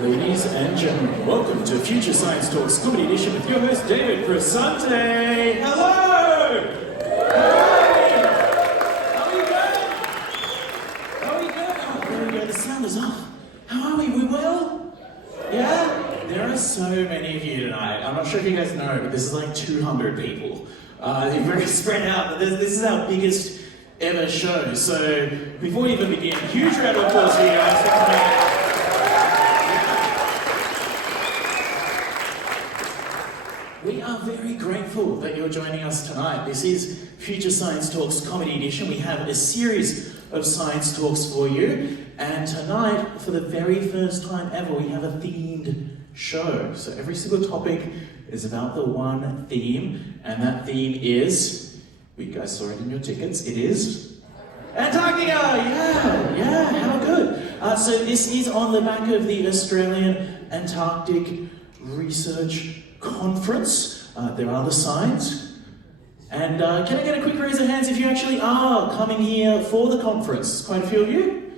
Ladies and gentlemen, welcome to Future Science Talks Comedy Edition with your host David Crisante. Hello! Hey! How are you going? How are you going? Oh, there we go, the sound is off. How are we? We well? Yeah? There are so many of you tonight. I'm not sure if you guys know, but this is like 200 people. They're very spread out, but this is our biggest ever show. So before we even begin, huge round of applause for you guys for coming out. We are very grateful that you're joining us tonight. This is Future Science Talks Comedy Edition. We have a series of science talks for you, and tonight, for the very first time ever, we have a themed show. So every single topic is about the one theme, and that theme is, you guys saw it in your tickets, it is Antarctica! Yeah, how good. So this is on the back of the Australian Antarctic Research Conference. There are the signs. And can I get a quick raise of hands if you actually are coming here for the conference? Quite a few of you?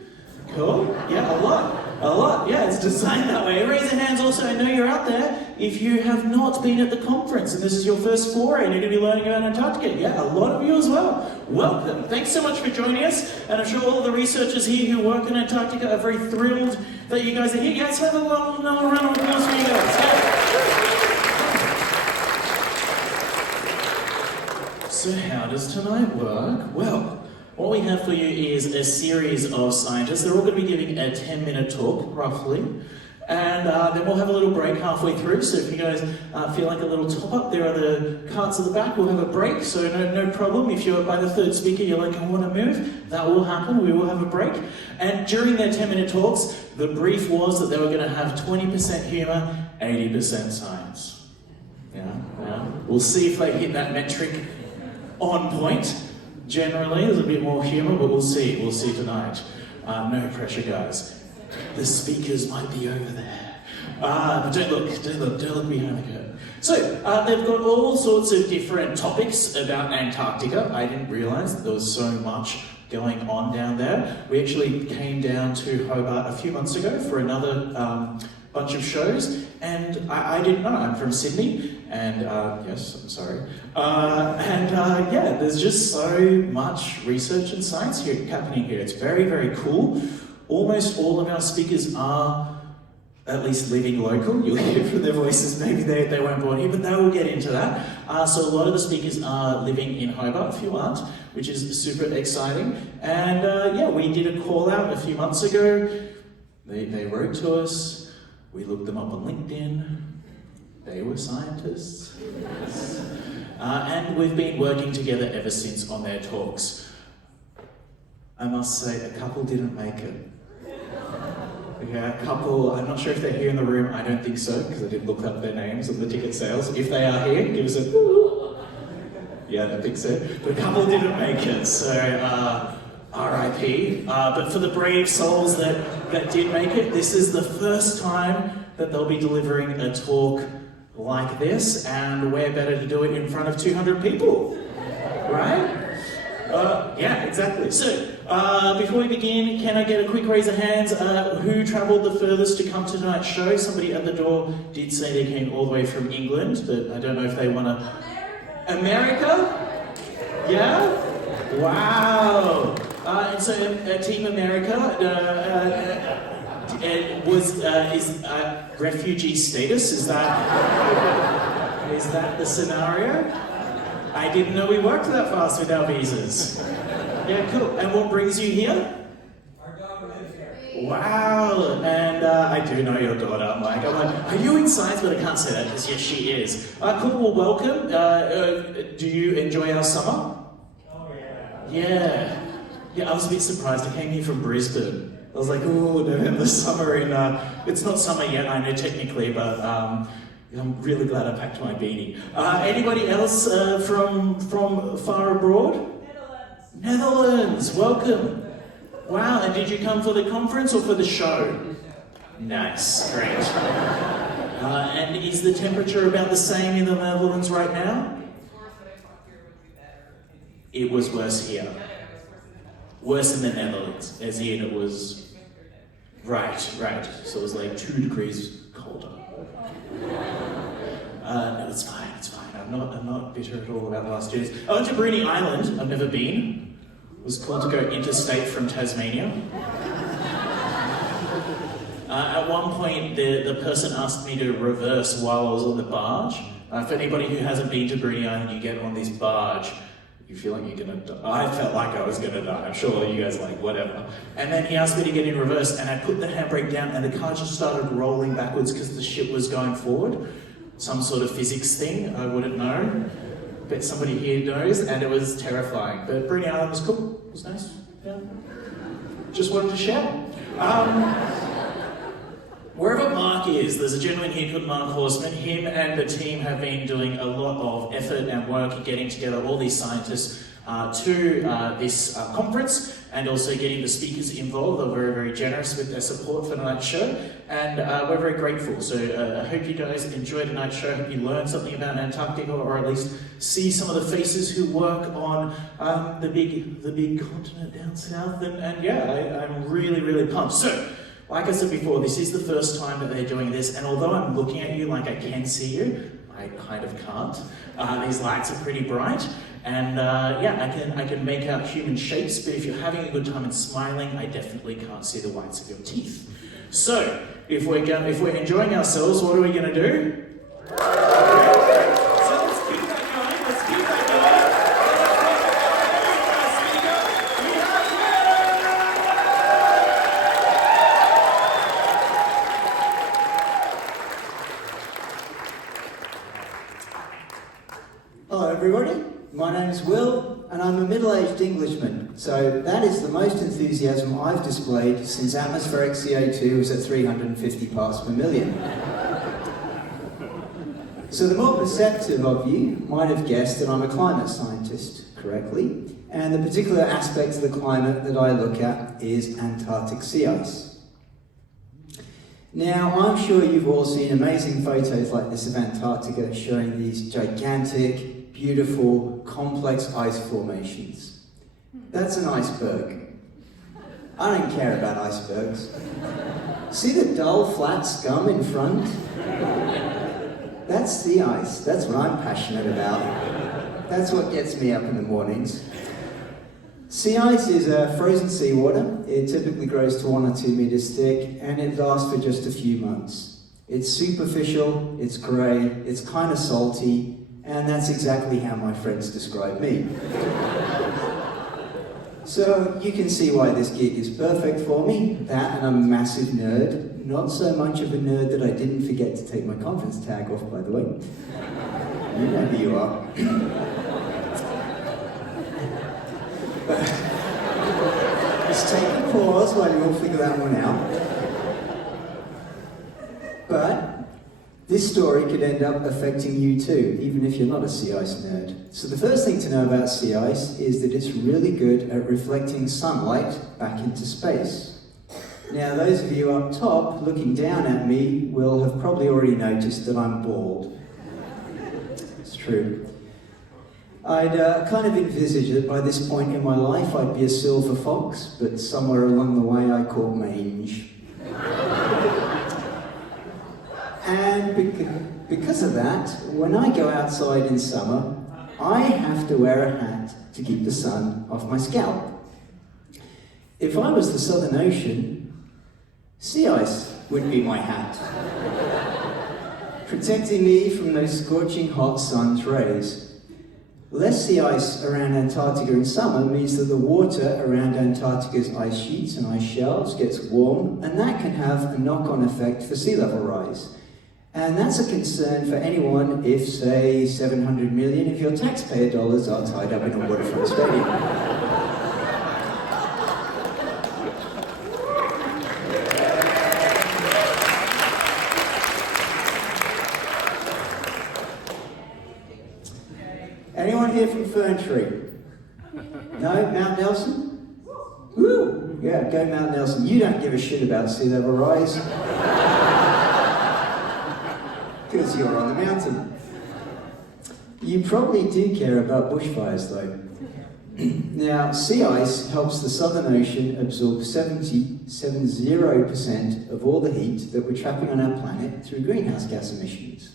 Cool. Yeah, a lot. Yeah, it's designed that way. Raise your hands also, I know you're out there. If you have not been at the conference and this is your first foray and you're going to be learning about Antarctica, yeah, a lot of you as well. Welcome. Thanks so much for joining us. And I'm sure all of the researchers here who work in Antarctica are very thrilled that you guys are here. Guys, have a round of applause for you guys. Yeah. So how does tonight work? Well, what we have for you is a series of scientists. They're all going to be giving a 10-minute talk, roughly. And then we'll have a little break halfway through. So if you guys feel like a little top-up, there are the carts at the back. We'll have a break, so no problem. If you're by the third speaker, you're like, I want to move, that will happen. We will have a break. And during their 10-minute talks, the brief was that they were going to have 20% humour, 80% science. Yeah. We'll see if they hit that metric on point. Generally, there's a bit more humour, but we'll see tonight. No pressure, guys. The speakers might be over there. But don't look behind the curtain. So, they've got all sorts of different topics about Antarctica. I didn't realise that there was so much going on down there. We actually came down to Hobart a few months ago for another bunch of shows, and I didn't know. I'm from Sydney, and yes, I'm sorry. Yeah, there's just so much research and science happening here. It's very, very cool. Almost all of our speakers are at least living local. You'll hear from their voices, maybe they weren't born here, but they will get into that. So a lot of the speakers are living in Hobart, a few aren't, which is super exciting. And yeah, we did a call out a few months ago. They wrote to us. We looked them up on LinkedIn. They were scientists. And we've been working together ever since on their talks. I must say, a couple didn't make it. Yeah, a couple, I'm not sure if they're here in the room. I don't think so, because I didn't look up their names on the ticket sales. If they are here, give us a... Yeah, I don't think so. But a couple didn't make it, so RIP. But for the brave souls that did make it, this is the first time that they'll be delivering a talk like this, and where better to do it in front of 200 people, right? Yeah, exactly. So, before we begin, can I get a quick raise of hands? Who travelled the furthest to come to tonight's show? Somebody at the door did say they came all the way from England, but I don't know if they want to... America? Yeah? Wow! And so, Team America is refugee status. Is that the scenario? I didn't know we worked that fast with our visas. Yeah, cool. And what brings you here? Our daughter lives here. Wow. And I do know your daughter, Mike. I'm like, are you in science? But I can't say that because yes, she is. Cool. Well, welcome. Do you enjoy our summer? Oh yeah. Yeah, I was a bit surprised. I came here from Brisbane. I was like, oh, November, summer in... it's not summer yet, I know technically, but I'm really glad I packed my beanie. Anybody else from far abroad? Netherlands, welcome. Wow, and did you come for the conference or for the show? Nice, great. And is the temperature about the same in the Netherlands right now? It was worse here. Worse in the Netherlands, as in it was... Right. So it was like 2 degrees colder. No, it's fine. I'm not bitter at all about the last 2 days. I went to Bruny Island. I've never been. It was cool to go interstate from Tasmania. At one point, the person asked me to reverse while I was on the barge. For anybody who hasn't been to Bruny Island, you get on this barge. You feel like you're gonna die. I felt like I was gonna die. I'm sure you guys are like, whatever. And then he asked me to get in reverse, and I put the handbrake down, and the car just started rolling backwards because the ship was going forward. Some sort of physics thing, I wouldn't know. Bet somebody here knows, and it was terrifying. But Bruny Island was cool. It was nice. Yeah. Just wanted to share. Wherever Mark is, there's a gentleman here called Mark Horseman. Him and the team have been doing a lot of effort and work getting together all these scientists to this conference, and also getting the speakers involved. They're very, very generous with their support for tonight's show, and we're very grateful. So I hope you guys enjoyed tonight's show. I hope you learned something about Antarctica, or at least see some of the faces who work on the big continent down south. And yeah, I'm really, really pumped. So, like I said before, this is the first time that they're doing this, and although I'm looking at you like I can see you, I kind of can't. These lights are pretty bright, and yeah, I can make out human shapes, but if you're having a good time and smiling, I definitely can't see the whites of your teeth. So, if we're enjoying ourselves, what are we going to do? So let's keep that going. Hello everybody, my name is Will and I'm a middle-aged Englishman, so that is the most enthusiasm I've displayed since atmospheric CO2 was at 350 parts per million. So the more perceptive of you might have guessed that I'm a climate scientist correctly, and the particular aspect of the climate that I look at is Antarctic sea ice. Now, I'm sure you've all seen amazing photos like this of Antarctica showing these gigantic, beautiful, complex ice formations. That's an iceberg. I don't care about icebergs. See the dull, flat scum in front? That's sea ice. That's what I'm passionate about. That's what gets me up in the mornings. Sea ice is frozen seawater. It typically grows to 1 or 2 meters thick, and it lasts for just a few months. It's superficial, it's grey, it's kind of salty, and that's exactly how my friends describe me. So you can see why this gig is perfect for me. That, and I'm a massive nerd. Not so much of a nerd that I didn't forget to take my conference tag off, by the way. You know who you are. Just take a pause while you all figure that one out. But this story could end up affecting you too, even if you're not a sea ice nerd. So the first thing to know about sea ice is that it's really good at reflecting sunlight back into space. Now, those of you up top looking down at me will have probably already noticed that I'm bald. It's true. I'd kind of envisaged that by this point in my life I'd be a silver fox, but somewhere along the way I caught mange. And because of that, when I go outside in summer, I have to wear a hat to keep the sun off my scalp. If I was the Southern Ocean, sea ice would be my hat, protecting me from those scorching hot sun's rays. Less sea ice around Antarctica in summer means that the water around Antarctica's ice sheets and ice shelves gets warm, and that can have a knock-on effect for sea level rise. And that's a concern for anyone if, say, 700 million of your taxpayer dollars are tied up in a waterfront stadium. Anyone here from Ferntree? No? Mount Nelson? Woo! Yeah, go Mount Nelson. You don't give a shit about sea level rise. Because you're on the mountain. You probably do care about bushfires though. Now, sea ice helps the Southern Ocean absorb 70% of all the heat that we're trapping on our planet through greenhouse gas emissions.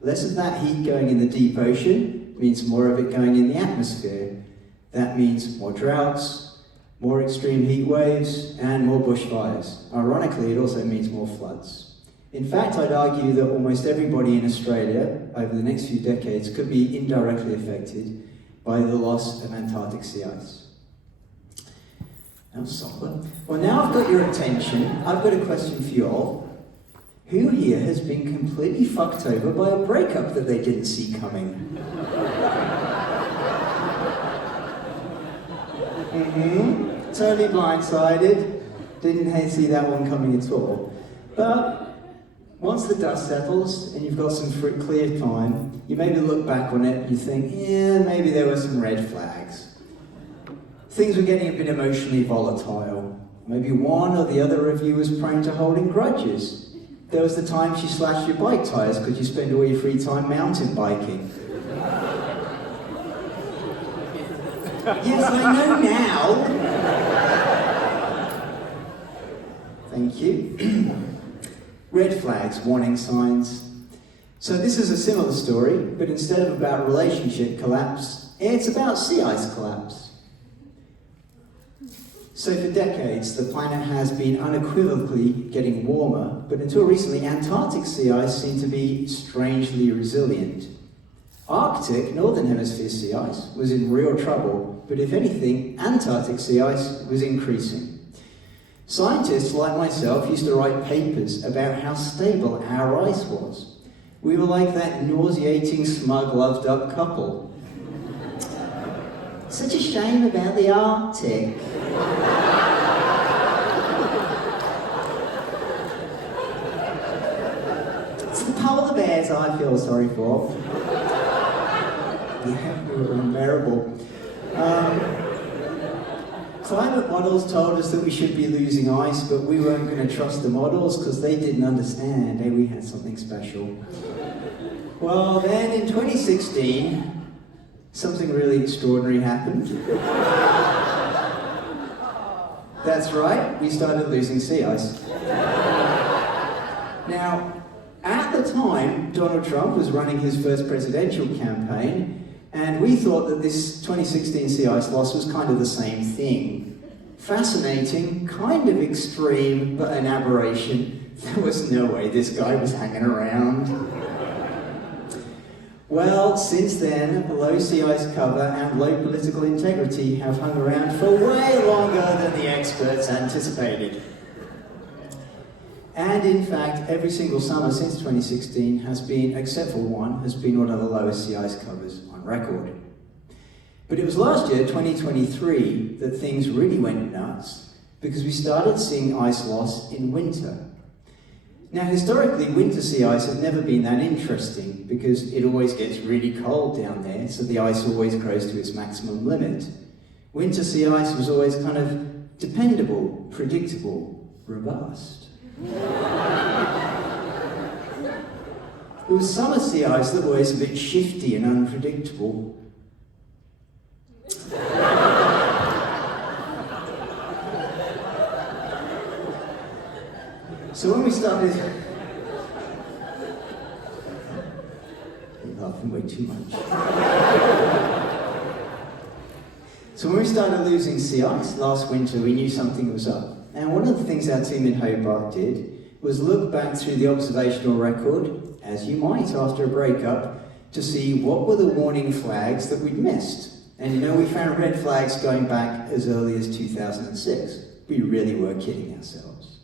Less of that heat going in the deep ocean means more of it going in the atmosphere. That means more droughts, more extreme heat waves, and more bushfires. Ironically, it also means more floods. In fact, I'd argue that almost everybody in Australia over the next few decades could be indirectly affected by the loss of Antarctic sea ice. That was somber. Well, now I've got your attention. I've got a question for you all. Who here has been completely fucked over by a breakup that they didn't see coming? Totally blindsided. Didn't see that one coming at all. But once the dust settles and you've got some clear time, you maybe look back on it and you think, yeah, maybe there were some red flags. Things were getting a bit emotionally volatile. Maybe one or the other of you was prone to holding grudges. There was the time she slashed your bike tyres because you spend all your free time mountain biking. Yes, I know now. Thank you. Red flags, warning signs. So this is a similar story, but instead of about relationship collapse, it's about sea ice collapse. So for decades, the planet has been unequivocally getting warmer, but until recently, Antarctic sea ice seemed to be strangely resilient. Arctic, Northern Hemisphere sea ice was in real trouble, but if anything, Antarctic sea ice was increasing. Scientists like myself used to write papers about how stable our ice was. We were like that nauseating, smug, loved-up couple. Such a shame about the Arctic. It's the polar bears I feel sorry for. Yeah, we were unbearable. Climate models told us that we should be losing ice, but we weren't going to trust the models because they didn't understand we had something special. Well, then in 2016, something really extraordinary happened. That's right, we started losing sea ice. Now, at the time, Donald Trump was running his first presidential campaign, and we thought that this 2016 sea ice loss was kind of the same thing. Fascinating, kind of extreme, but an aberration. There was no way this guy was hanging around. Well, since then, low sea ice cover and low political integrity have hung around for way longer than the experts anticipated. And in fact, every single summer since 2016 has been, except for one, has been one of the lowest sea ice covers on record. But it was last year, 2023, that things really went nuts because we started seeing ice loss in winter. Now, historically, winter sea ice has never been that interesting because it always gets really cold down there, so the ice always grows to its maximum limit. Winter sea ice was always kind of dependable, predictable, robust. It was summer sea ice that was always a bit shifty and unpredictable. So when we started... You're laughing way too much. So when we started losing sea ice last winter, we knew something was up. And one of the things our team in Hobart did was look back through the observational record, as you might after a breakup, to see what were the warning flags that we'd missed. And you know, we found red flags going back as early as 2006. We really were kidding ourselves.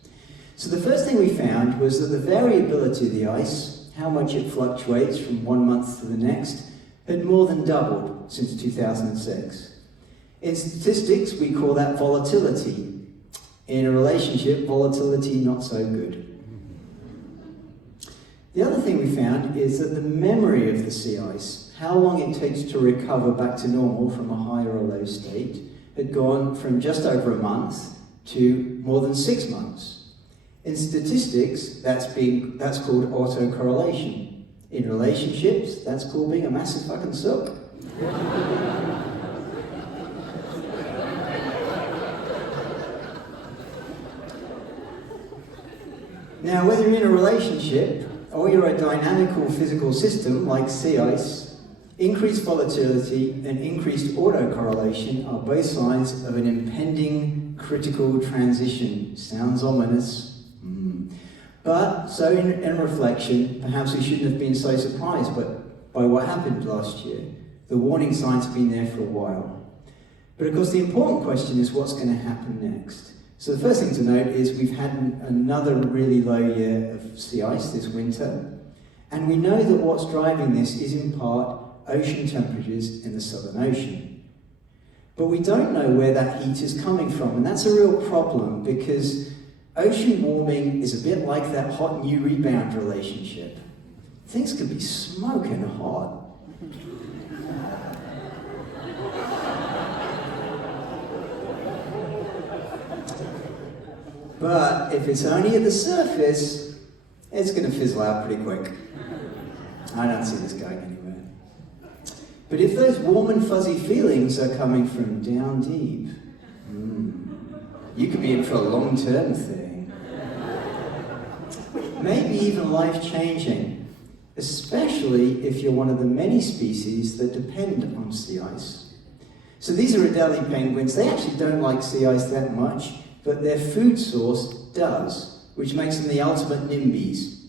So the first thing we found was that the variability of the ice, how much it fluctuates from one month to the next, had more than doubled since 2006. In statistics, we call that volatility. In a relationship, volatility not so good. The other thing we found is that the memory of the sea ice, how long it takes to recover back to normal from a high or a low state, had gone from just over a month to more than 6 months. In statistics, that's called autocorrelation. In relationships, that's called being a massive fucking sook. Now, whether you're in a relationship or you're a dynamical physical system like sea ice, increased volatility and increased autocorrelation are both signs of an impending critical transition. Sounds ominous. But, so in reflection, perhaps we shouldn't have been so surprised by what happened last year. The warning signs have been there for a while. But of course the important question is what's going to happen next. So the first thing to note is we've had another really low year of sea ice this winter. And we know that what's driving this is in part ocean temperatures in the Southern Ocean. But we don't know where that heat is coming from, and that's a real problem because ocean warming is a bit like that hot new rebound relationship. Things can be smoking hot. But if it's only at the surface, it's going to fizzle out pretty quick. I don't see this going anywhere. But if those warm and fuzzy feelings are coming from down deep, you could be in for a long-term thing. Maybe even life-changing, especially if you're one of the many species that depend on sea ice. So these are Adelie penguins. They actually don't like sea ice that much, but their food source does, which makes them the ultimate NIMBYs.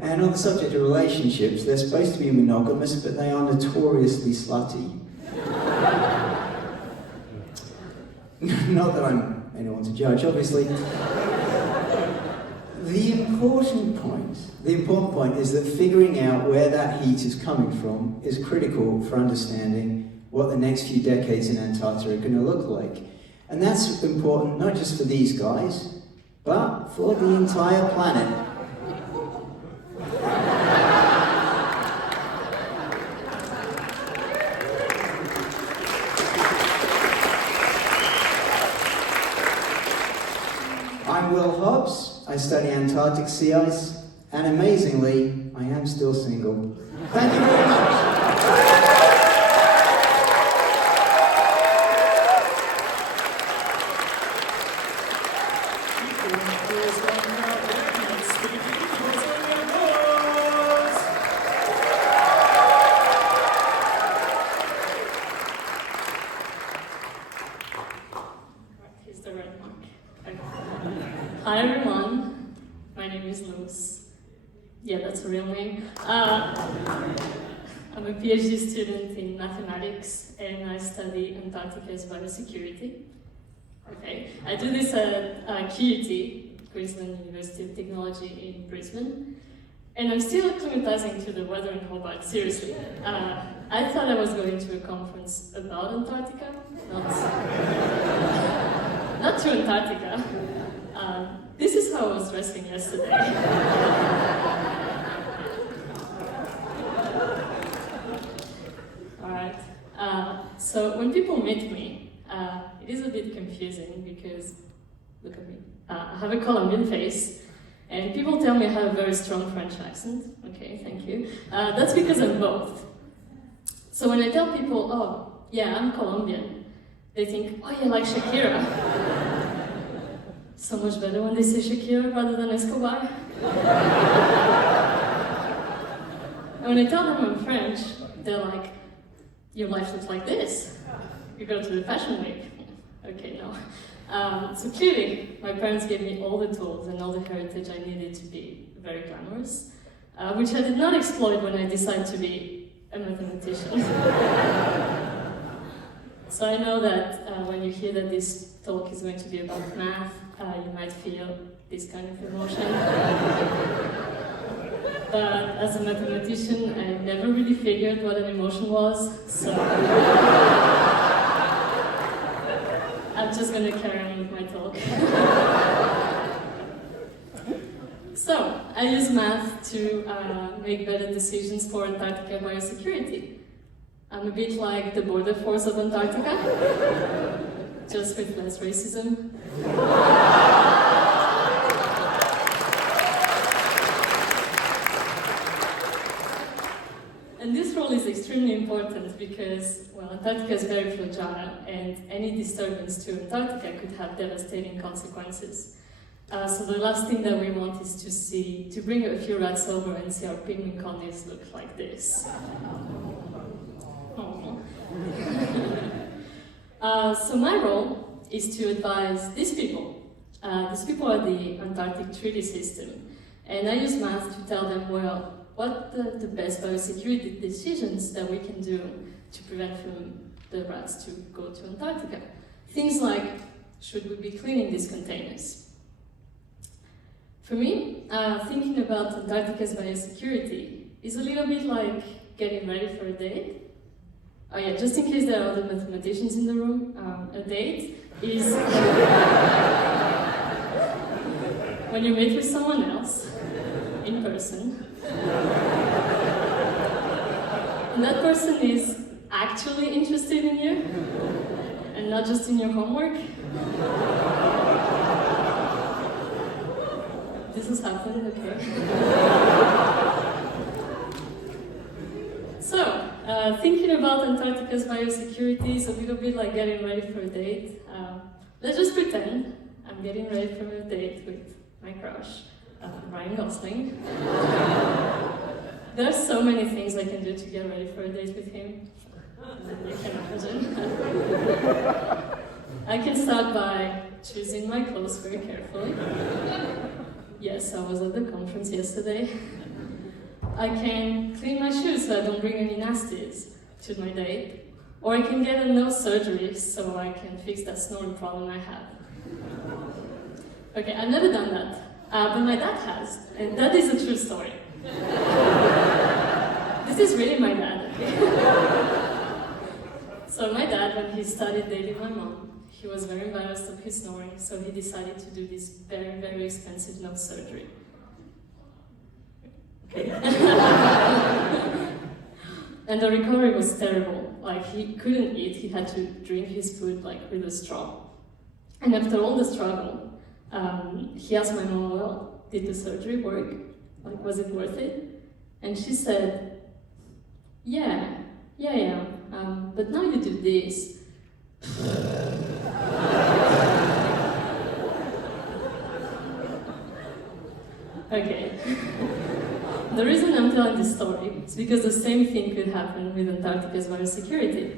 And on the subject of relationships, they're supposed to be monogamous, but they are notoriously slutty. Not that I'm anyone to judge, obviously. The important point is that figuring out where that heat is coming from is critical for understanding what the next few decades in Antarctica are going to look like. And that's important not just for these guys, but for the entire planet. I'm Hobbs. I study Antarctic sea ice, and amazingly, I am still single. Thank you very much. Hi everyone, my name is Luz. Yeah, that's a real name. I'm a PhD student in mathematics and I study Antarctica's biosecurity. Okay, I do this at QUT, Queensland University of Technology in Brisbane, and I'm still acclimatizing to the weather in Hobart, seriously. I thought I was going to a conference about Antarctica, not to Antarctica. This is how I was dressing yesterday. Alright, so when people meet me, it is a bit confusing because, look at me, I have a Colombian face, and people tell me I have a very strong French accent. Okay, thank you. That's because I'm both. So when I tell people, oh, yeah, I'm Colombian, they think, oh, you like Shakira. So much better when they say Shakira rather than Escobar. And when I tell them I'm French, they're like, your life looks like this. You go to the fashion week. Okay, no. So clearly, my parents gave me all the tools and all the heritage I needed to be very glamorous, which I did not exploit when I decided to be a mathematician. So I know that when you hear that this talk is going to be about math, you might feel this kind of emotion. But as a mathematician, I never really figured what an emotion was, so I'm just going to carry on with my talk. So, I use math to make better decisions for Antarctica biosecurity. I'm a bit like the border force of Antarctica, just with less racism. And this role is extremely important because, well, Antarctica is very fragile and any disturbance to Antarctica could have devastating consequences. So the last thing that we want is to bring a few rats over and see our pygmy colonies look like this. So my role is to advise these people. These people are the Antarctic Treaty System, and I use math to tell them, well, what the best biosecurity decisions that we can do to prevent from the rats to go to Antarctica. Things like, should we be cleaning these containers? For me, thinking about Antarctica's biosecurity is a little bit like getting ready for a date. Oh yeah, just in case there are other mathematicians in the room, a date is when you meet with someone else in person, and that person is actually interested in you and not just in your homework. This has happened, okay. So, thinking about Antarctica's biosecurity is a little bit like getting ready for a date. Let's just pretend I'm getting ready for a date with my crush, Ryan Gosling. There are so many things I can do to get ready for a date with him. You can imagine. I can start by choosing my clothes very carefully. Yes, I was at the conference yesterday. I can clean my shoes so I don't bring any nasties to my date. Or I can get a nose surgery so I can fix that snoring problem I have. Okay, I've never done that, but my dad has, and that is a true story. This is really my dad. So my dad, when he started dating my mom, he was very embarrassed of his snoring, so he decided to do this very, very expensive nose surgery. Okay. And the recovery was terrible. Like, he couldn't eat, he had to drink his food like with a straw. And after all the struggle, he asked my mom, well, did the surgery work? Like, was it worth it? And she said, yeah, but now you do this. Okay. The reason I'm telling this story is because the same thing could happen with Antarctica's biosecurity.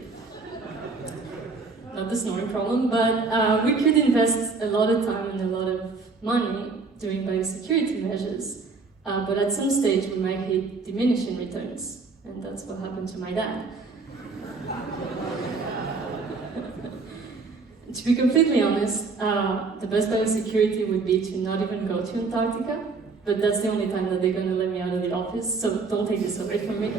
Not the snoring problem, but we could invest a lot of time and a lot of money doing biosecurity measures, but at some stage we might hit diminishing returns, and that's what happened to my dad. To be completely honest, the best biosecurity would be to not even go to Antarctica, but that's the only time that they're going to let me out of the office, so don't take this away from me.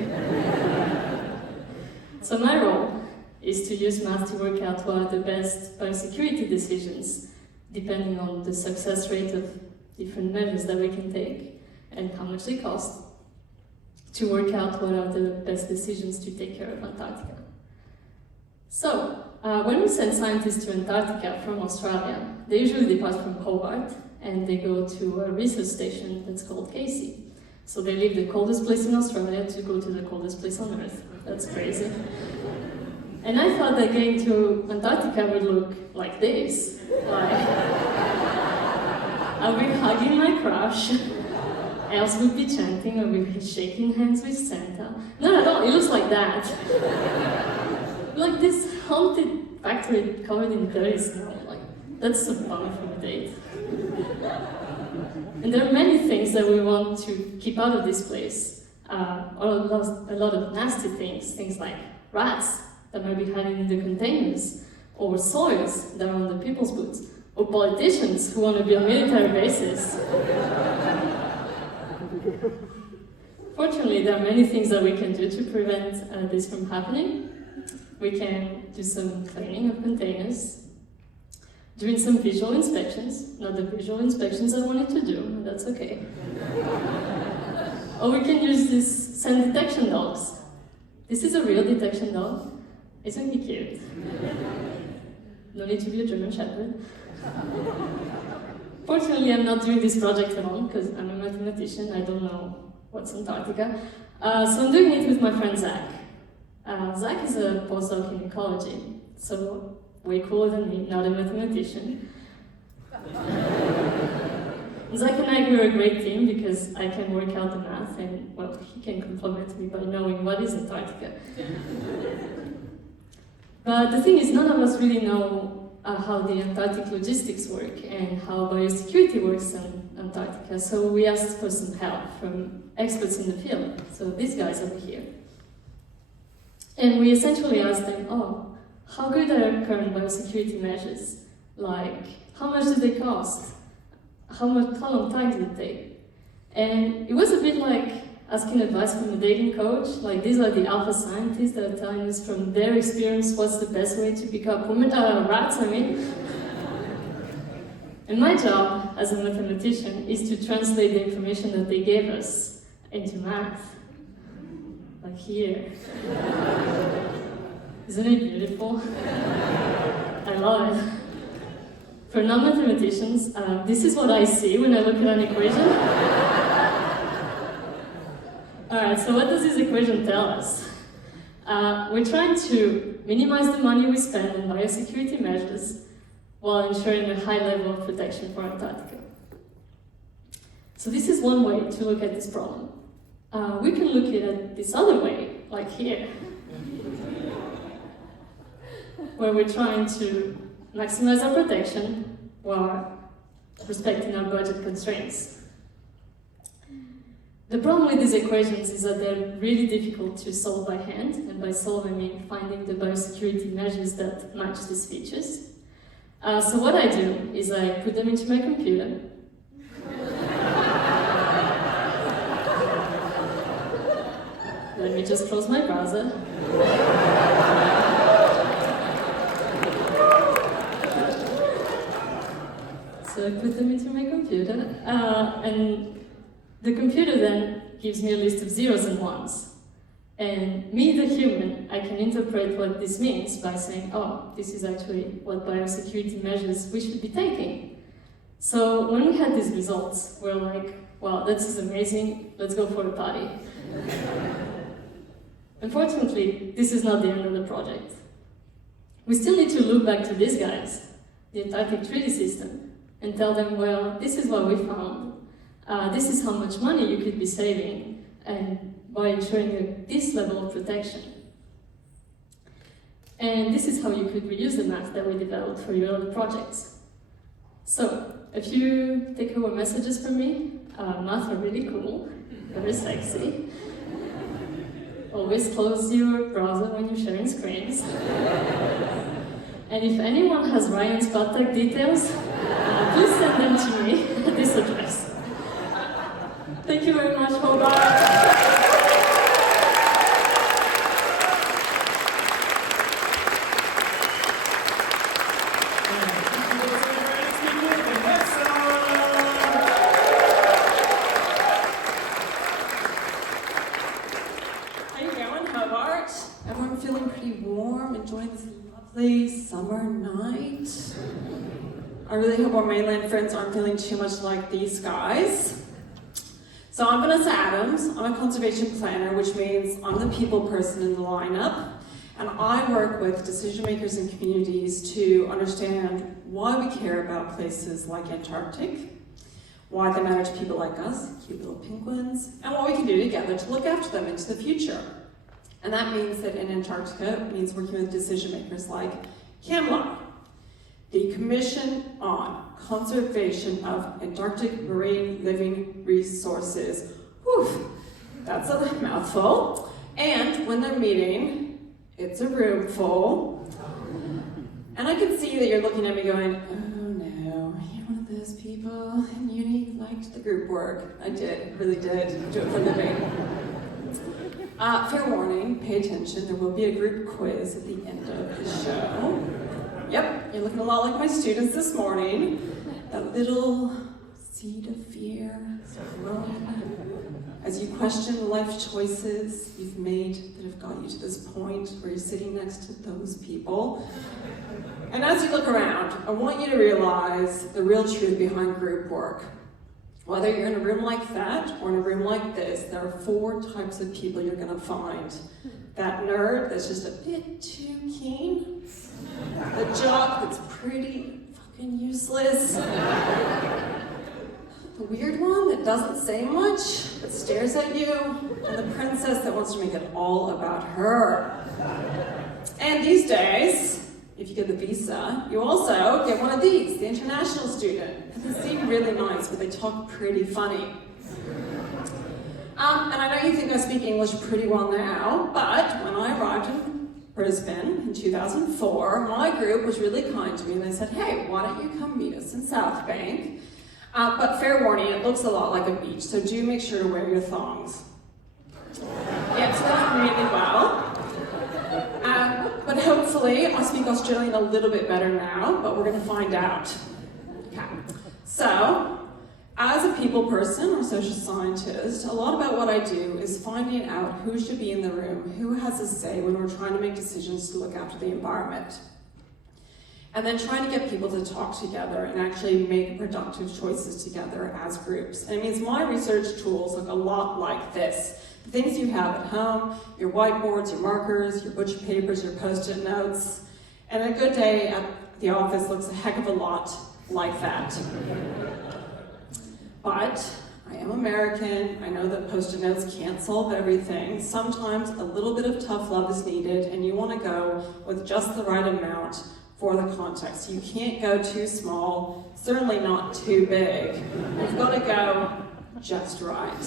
So my role is to use math to work out what are the best biosecurity decisions, depending on the success rate of different measures that we can take and how much they cost, to work out what are the best decisions to take care of Antarctica. So, when we send scientists to Antarctica from Australia, they usually depart from Hobart and they go to a research station that's called Casey. So they leave the coldest place in Australia to go to the coldest place on Earth. That's crazy. And I thought that getting to Antarctica would look like this. Like, I'll be hugging my crush, Els would be chanting, I would be shaking hands with Santa. No, it looks like that. Like this haunted factory covered in dirty snow. Like, that's a wonderful date. And there are many things that we want to keep out of this place. A lot of nasty things like rats that might be hiding in the containers, or soils that are on the people's boots, or politicians who want to build military bases. Fortunately, there are many things that we can do to prevent this from happening. We can do some cleaning of containers, doing some visual inspections, not the visual inspections I wanted to do, but that's okay. Or we can use these scent detection dogs. This is a real detection dog. Isn't he cute? No need to be a German Shepherd. Fortunately, I'm not doing this project alone, because I'm a mathematician, I don't know what's Antarctica. So I'm doing it with my friend Zach. Zach is a postdoc in ecology, so way cooler than me, not a mathematician. Zach and I were a great team because I can work out the math and, well, he can compliment me by knowing what is Antarctica. But the thing is, none of us really know how the Antarctic logistics work and how biosecurity works in Antarctica, so we asked for some help from experts in the field, so these guys over here. And we essentially asked them, how good are current biosecurity measures? Like, how much do they cost? How long time did it take? And it was a bit like asking advice from a dating coach, like these are the alpha scientists that are telling us from their experience what's the best way to pick up rats, I mean. And my job as a mathematician is to translate the information that they gave us into math. Like here. Isn't it beautiful? I love it. For non-mathematicians, this is what I see when I look at an equation. Alright, so what does this equation tell us? We're trying to minimize the money we spend on biosecurity measures while ensuring a high level of protection for Antarctica. So this is one way to look at this problem. We can look at it this other way, like here, where we're trying to maximize our protection while respecting our budget constraints. The problem with these equations is that they're really difficult to solve by hand, and by solve I mean finding the biosecurity measures that match these features. So what I do is I put them into my computer. Let me just close my browser. So I put them into my computer, and the computer then gives me a list of zeros and ones. And me, the human, I can interpret what this means by saying, this is actually what biosecurity measures we should be taking. So when we had these results, we're like, wow, this is amazing, let's go for a party. Unfortunately, this is not the end of the project. We still need to look back to these guys, the Antarctic Treaty System, and tell them, well, this is what we found. This is how much money you could be saving, and by ensuring this level of protection. And this is how you could reuse the math that we developed for your other projects. So, a few take-home messages from me. Math are really cool, very sexy. Always close your browser when you're sharing screens. And if anyone has Ryan's contact details, please send them to me at this address. Thank you very much, Hobart. How you going, Hobart? Everyone feeling pretty warm, enjoying this lovely summer night? I really hope our mainland friends aren't feeling too much like these guys. So I'm Vanessa Adams. I'm a conservation planner, which means I'm the people person in the lineup. And I work with decision makers and communities to understand why we care about places like Antarctic, why they matter to people like us, cute little penguins, and what we can do together to look after them into the future. And that means that in Antarctica, it means working with decision makers like Kimberlee, the Commission on Conservation of Antarctic Marine Living Resources. Whew, that's a mouthful. And when they're meeting, it's a room full. And I can see that you're looking at me going, oh no, you're one of those people in uni who liked the group work. I did, really did, do it for a living. Fair warning, pay attention, there will be a group quiz at the end of the show. Yep, you're looking a lot like my students this morning. That little seed of fear is growing as you question the life choices you've made that have got you to this point where you're sitting next to those people. And as you look around, I want you to realize the real truth behind group work. Whether you're in a room like that or in a room like this, there are 4 types of people you're going to find. That nerd that's just a bit too keen, the jock that's pretty fucking useless, the the weird one that doesn't say much, but stares at you, and the princess that wants to make it all about her. And these days, if you get the visa, you also get one of these, the international student. And they seem really nice, but they talk pretty funny. And I know you think I speak English pretty well now, but when I arrived in Brisbane in 2004, my group was really kind to me and they said, hey, why don't you come meet us in South Bank? But fair warning, it looks a lot like a beach, so do make sure to wear your thongs. Yeah, so that went really well. But hopefully, I speak Australian a little bit better now, but we're going to find out. Okay. So, as a people person or social scientist, a lot about what I do is finding out who should be in the room, who has a say when we're trying to make decisions to look after the environment. And then trying to get people to talk together and actually make productive choices together as groups. And it means my research tools look a lot like this. The things you have at home, your whiteboards, your markers, your butcher papers, your post-it notes. And a good day at the office looks a heck of a lot like that. But I am American. I know that post-it notes can't solve everything. Sometimes a little bit of tough love is needed, and you want to go with just the right amount for the context. You can't go too small, certainly not too big. You've got to go just right.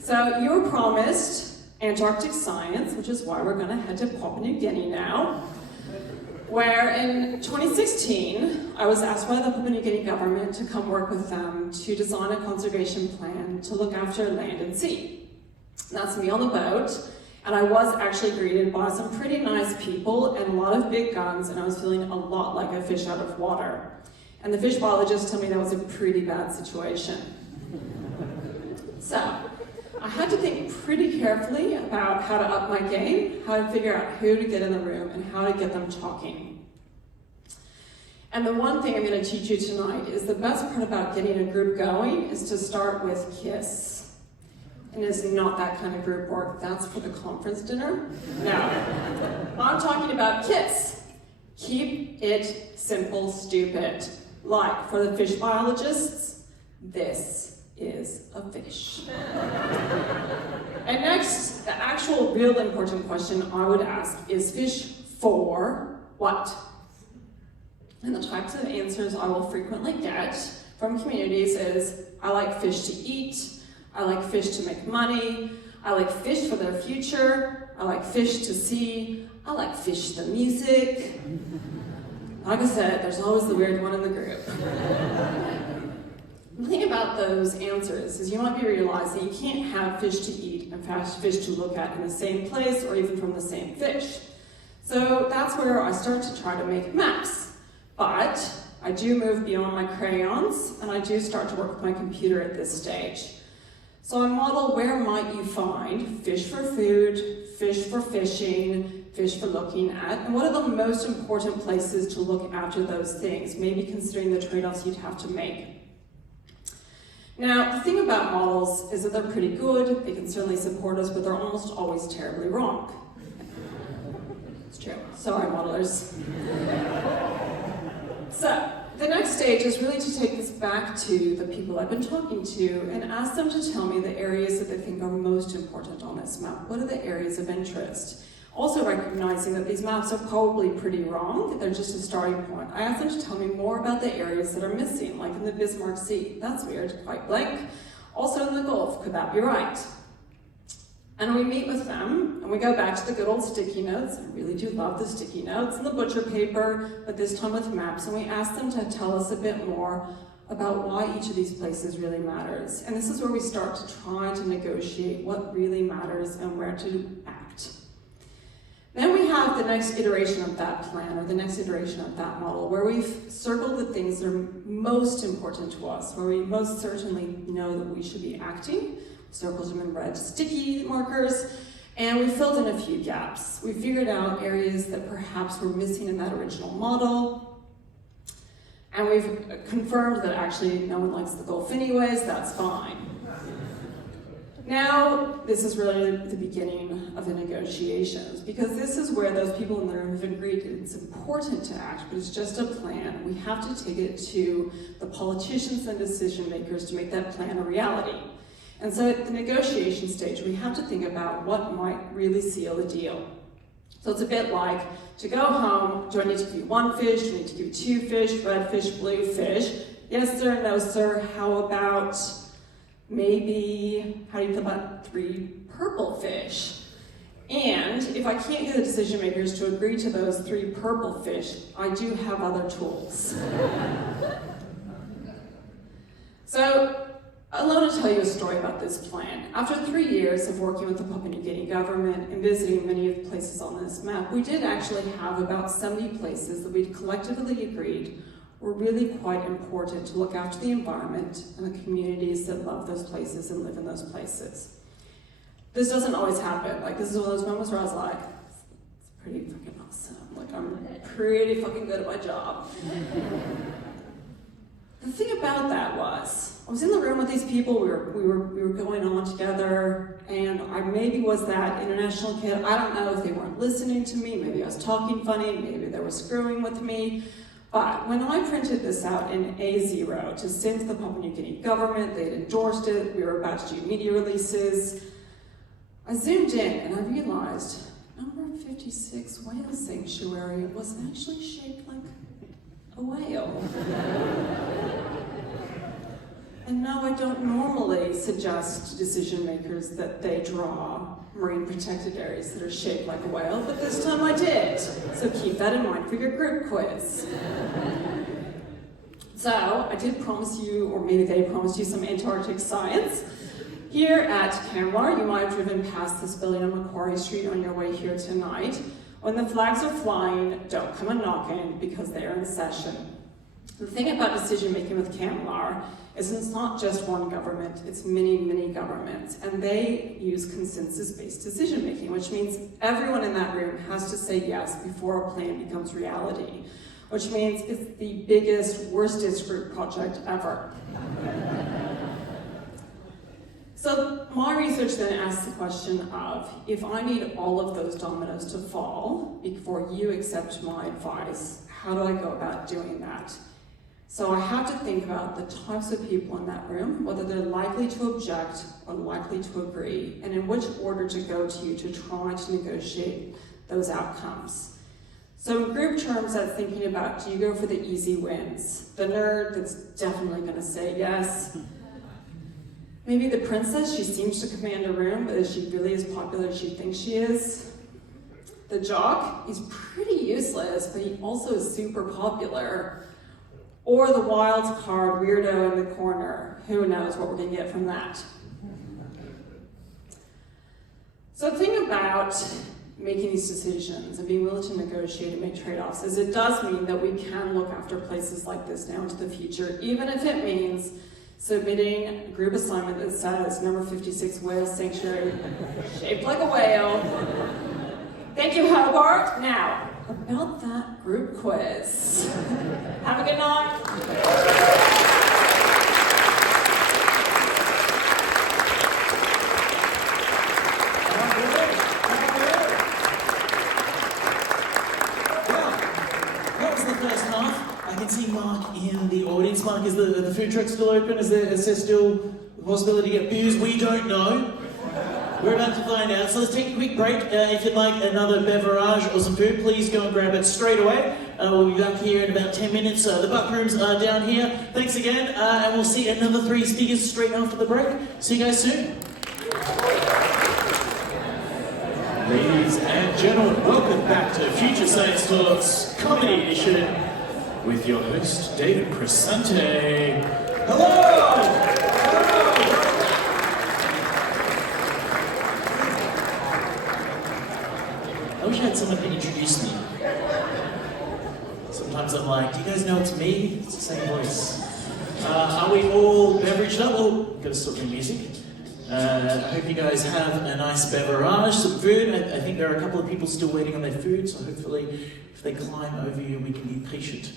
So you were promised Antarctic science, which is why we're going to head to Papua New Guinea now, where in 2016, I was asked by the Papua New Guinea government to come work with them to design a conservation plan to look after land and sea. And that's me on the boat, and I was actually greeted by some pretty nice people and a lot of big guns, and I was feeling a lot like a fish out of water. And the fish biologist told me that was a pretty bad situation. So, I had to think pretty carefully about how to up my game, how to figure out who to get in the room, and how to get them talking. And the one thing I'm going to teach you tonight is the best part about getting a group going is to start with KISS. And it's not that kind of group work, that's for the conference dinner. No, I'm talking about KISS. Keep it simple, stupid. Like, for the fish biologists, this is a fish. And next, the actual real important question I would ask is fish for what? And the types of answers I will frequently get from communities is, I like fish to eat, I like fish to make money, I like fish for their future, I like fish to see, I like fish the music. Like I said, there's always the weird one in the group. The thing about those answers is you might be realizing you can't have fish to eat and fish to look at in the same place or even from the same fish. So that's where I start to try to make maps. But I do move beyond my crayons and I do start to work with my computer at this stage. So I model where might you find fish for food, fish for fishing, fish for looking at, and what are the most important places to look after those things, maybe considering the trade-offs you'd have to make. Now, the thing about models is that they're pretty good, they can certainly support us, but they're almost always terribly wrong. It's true. Sorry, modelers. So, the next stage is really to take this back to the people I've been talking to and ask them to tell me the areas that they think are most important on this map. What are the areas of interest? Also recognizing that these maps are probably pretty wrong, they're just a starting point. I asked them to tell me more about the areas that are missing, like in the Bismarck Sea. That's weird, quite blank. Also in the Gulf, could that be right? And we meet with them, and we go back to the good old sticky notes. I really do love the sticky notes, and the butcher paper, but this time with maps, and we ask them to tell us a bit more about why each of these places really matters. And this is where we start to try to negotiate what really matters and where to act. Then we have the next iteration of that plan, or the next iteration of that model, where we've circled the things that are most important to us, where we most certainly know that we should be acting. Circled them in red sticky markers, and we filled in a few gaps. We figured out areas that perhaps were missing in that original model, and we've confirmed that actually no one likes the Gulf anyways, that's fine. Now, this is really the beginning of the negotiations, because this is where those people in the room have agreed it's important to act, but it's just a plan. We have to take it to the politicians and decision makers to make that plan a reality. And so at the negotiation stage, we have to think about what might really seal the deal. So it's a bit like, to go home, do I need to give you one fish? Do I need to give you 2 fish? Red fish, blue fish? Yes, sir, no, sir. How about maybe, how do you feel about 3 purple fish? And if I can't get the decision makers to agree to those 3 purple fish, I do have other tools. So, I want to tell you a story about this plan. After 3 years of working with the Papua New Guinea government and visiting many of the places on this map, we did actually have about 70 places that we'd collectively agreed were really quite important to look after the environment and the communities that love those places and live in those places. This doesn't always happen. Like, this is one of those moments where I was like, it's pretty fucking awesome. Like, I'm pretty fucking good at my job. The thing about that was, I was in the room with these people, we were going on together, and I maybe was that international kid. I don't know if they weren't listening to me, maybe I was talking funny, maybe they were screwing with me. But when I printed this out in A0 to send to the Papua New Guinea government, they'd endorsed it, we were about to do media releases, I zoomed in and I realized number 56 whale sanctuary was actually shaped like a whale. And no, I don't normally suggest to decision makers that they draw marine protected areas that are shaped like a whale, but this time I did. So keep that in mind for your group quiz. So I did promise you, or maybe they promised you, some Antarctic science. Here at Kamlar, you might have driven past this building on Macquarie Street on your way here tonight. When the flags are flying, don't come a knocking because they are in session. The thing about decision making with Kamlar is it's not just one government, it's many, many governments, and they use consensus-based decision making, which means everyone in that room has to say yes before a plan becomes reality, which means it's the biggest, worstest group project ever. So my research then asks the question of, if I need all of those dominoes to fall before you accept my advice, how do I go about doing that? So I have to think about the types of people in that room, whether they're likely to object or likely to agree, and in which order to go to you to try to negotiate those outcomes. So in group terms, that's thinking about, do you go for the easy wins? The nerd that's definitely going to say yes. Maybe the princess, she seems to command a room, but is she really as popular as she thinks she is? The jock, he's pretty useless, but he also is super popular. Or the wild card weirdo in the corner. Who knows what we're going to get from that? So the thing about making these decisions and being willing to negotiate and make trade-offs is it does mean that we can look after places like this now into the future, even if it means submitting a group assignment that says number 56 whale sanctuary shaped like a whale. Thank you, Hobart. Now, about that group quiz. Have a good night. That was the first half. I can see Mark in the audience. Mark, is the food truck still open? Is there still the possibility to get booze? We don't know. We're about to find out, so let's take a quick break. If you'd like another beverage or some food, please go and grab it straight away. We'll be back here in about 10 minutes. The buck rooms are down here. Thanks again, and we'll see another 3 speakers straight after the break. See you guys soon. Ladies and gentlemen, welcome back to Future Science Talks Comedy Edition with your host, David Crisante. Hello! I wish I had someone to introduce me. Sometimes I'm like, do you guys know it's me? It's the same voice. Are we all beveraged up? Oh, gotta stop the music. I hope you guys have a nice beverage, some food. I think there are a couple of people still waiting on their food, so hopefully if they climb over you, we can be patient,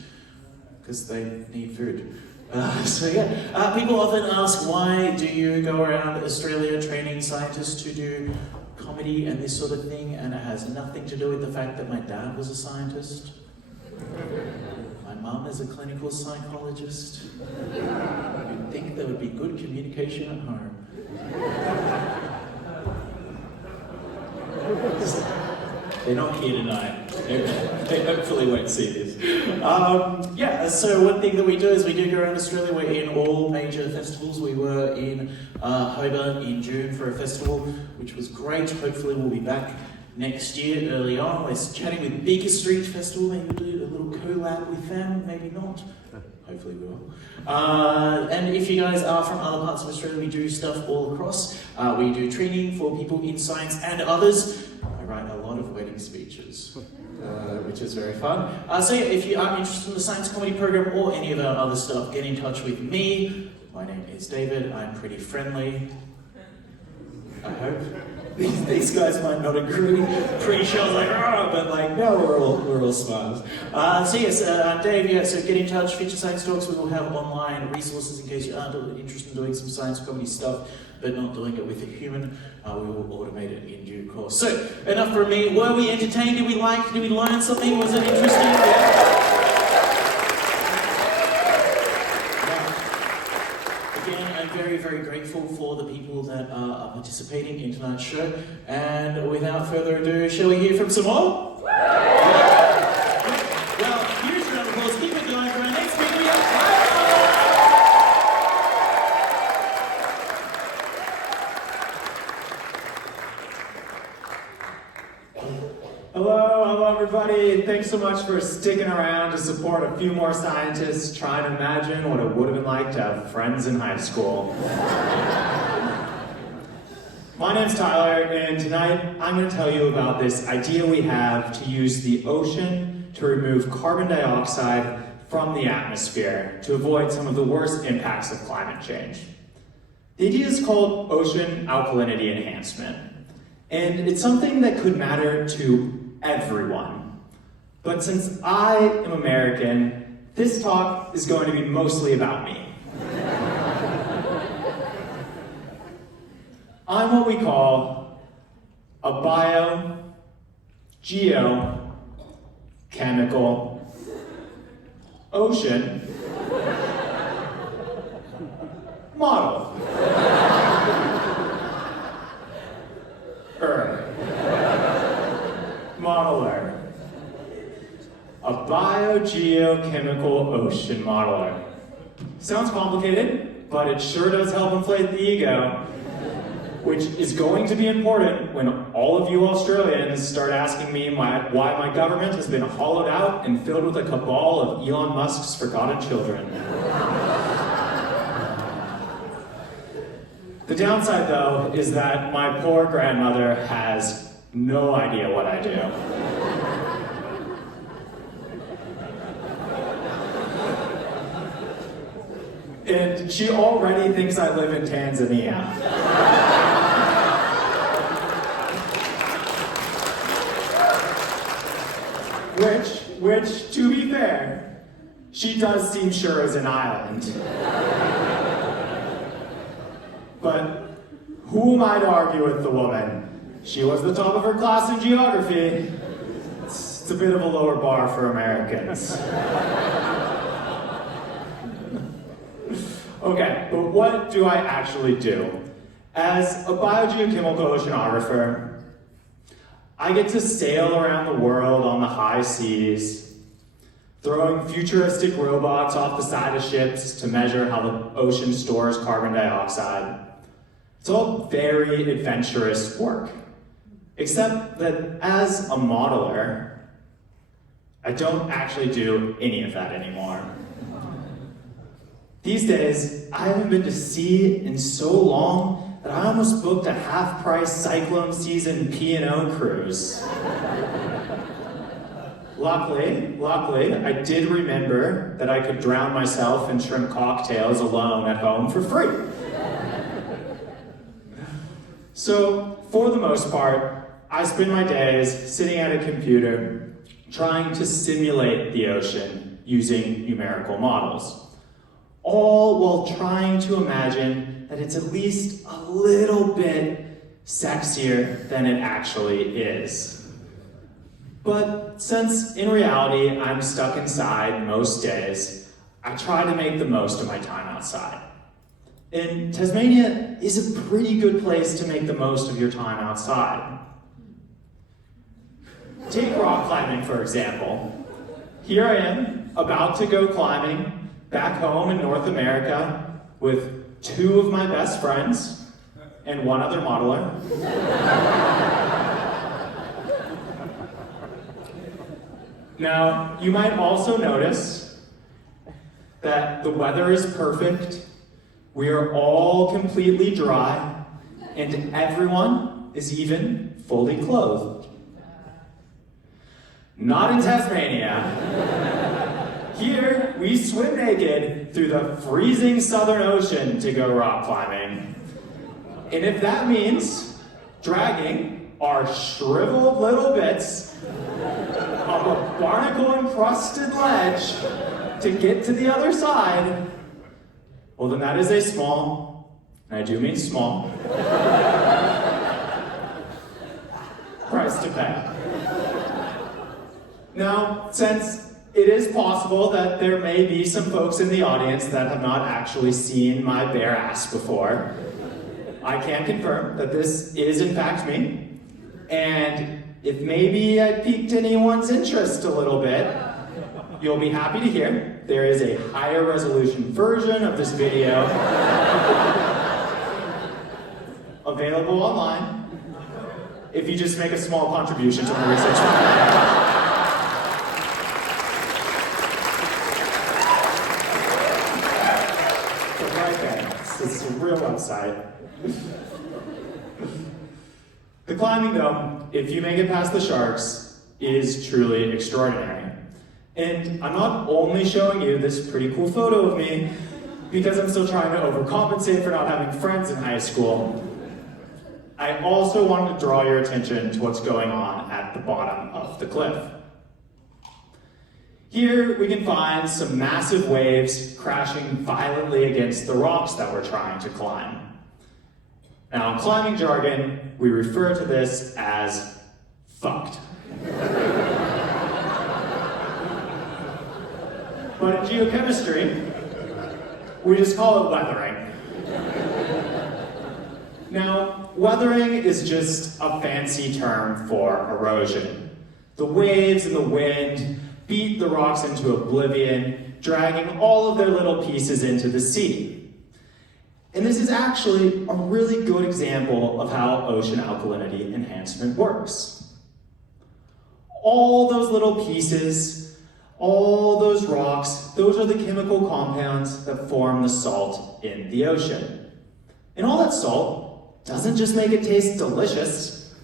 because they need food. People often ask, why do you go around Australia training scientists to do comedy and this sort of thing, and it has nothing to do with the fact that my dad was a scientist. My mum is a clinical psychologist. You'd think there would be good communication at home. They're not here tonight. They hopefully won't see this. So one thing that we do is we do go around Australia. We're in all major festivals. We were in Hobart in June for a festival, which was great. Hopefully we'll be back next year early on. We're chatting with Beaker Street Festival. Maybe we'll do a little collab with them, maybe not. Hopefully we will. And if you guys are from other parts of Australia, we do stuff all across. We do training for people in science and others. I write a lot of wedding speeches, which is very fun. If you are interested in the science comedy program or any of our other stuff, get in touch with me. My name is David. I'm pretty friendly. I hope. These guys might not agree. Pretty sure I was like, but like, no, we're all smiles. Dave, so get in touch, Future Science Talks. We will have online resources in case you are interested in doing some science comedy stuff, but not doing it with a human. We will automate it in due course. So, enough from me. Were we entertained? Did we learn something? Was it interesting? Yeah. Very, very grateful for the people that are participating in tonight's show. And without further ado, shall we hear from some more? Well, here's a round of applause. Keep it going for our next speaker. Hello everybody. Thanks so much for sticking around to support a few more scientists trying to imagine what it would have been like to have friends in high school. My name's Tyler, and tonight I'm going to tell you about this idea we have to use the ocean to remove carbon dioxide from the atmosphere to avoid some of the worst impacts of climate change. The idea is called ocean alkalinity enhancement, and it's something that could matter to everyone. But since I am American, this talk is going to be mostly about me. I'm what we call a biogeochemical ocean model. Modeler. A biogeochemical ocean modeler. Sounds complicated, but it sure does help inflate the ego, which is going to be important when all of you Australians start asking me why my government has been hollowed out and filled with a cabal of Elon Musk's forgotten children. The downside, though, is that my poor grandmother has no idea what I do. And she already thinks I live in Tanzania. Which, to be fair, she does seem sure is an island. But who am I to argue with the woman? She was the top of her class in geography. It's a bit of a lower bar for Americans. Okay, but what do I actually do? As a biogeochemical oceanographer, I get to sail around the world on the high seas, throwing futuristic robots off the side of ships to measure how the ocean stores carbon dioxide. It's all very adventurous work. Except that as a modeler, I don't actually do any of that anymore. These days, I haven't been to sea in so long that I almost booked a half-price cyclone season P&O cruise. Luckily, I did remember that I could drown myself in shrimp cocktails alone at home for free. So, for the most part, I spend my days sitting at a computer trying to simulate the ocean using numerical models. all while trying to imagine that it's at least a little bit sexier than it actually is. But since in reality I'm stuck inside most days, I try to make the most of my time outside. And Tasmania is a pretty good place to make the most of your time outside. Take rock climbing, for example. Here I am, about to go climbing back home in North America with 2 of my best friends and 1 other modeler. Now, you might also notice that the weather is perfect, we are all completely dry, and everyone is even fully clothed. Not in Tasmania. Here, we swim naked through the freezing Southern Ocean to go rock climbing. And if that means dragging our shriveled little bits up a barnacle-encrusted ledge to get to the other side, well then that is a small, and I do mean small, price to pay. Now, since it is possible that there may be some folks in the audience that have not actually seen my bare ass before, I can confirm that this is in fact me. And if maybe I piqued anyone's interest a little bit, you'll be happy to hear there is a higher resolution version of this video available online if you just make a small contribution to my research fund. It's a real website. The climbing, though, if you make it past the sharks, is truly extraordinary. And I'm not only showing you this pretty cool photo of me because I'm still trying to overcompensate for not having friends in high school. I also wanted to draw your attention to what's going on at the bottom of the cliff. Here we can find some massive waves crashing violently against the rocks that we're trying to climb. Now, in climbing jargon, we refer to this as fucked. But in geochemistry, we just call it weathering. Now, weathering is just a fancy term for erosion. The waves and the wind beat the rocks into oblivion, dragging all of their little pieces into the sea. And this is actually a really good example of how ocean alkalinity enhancement works. All those little pieces, all those rocks, those are the chemical compounds that form the salt in the ocean. And all that salt doesn't just make it taste delicious,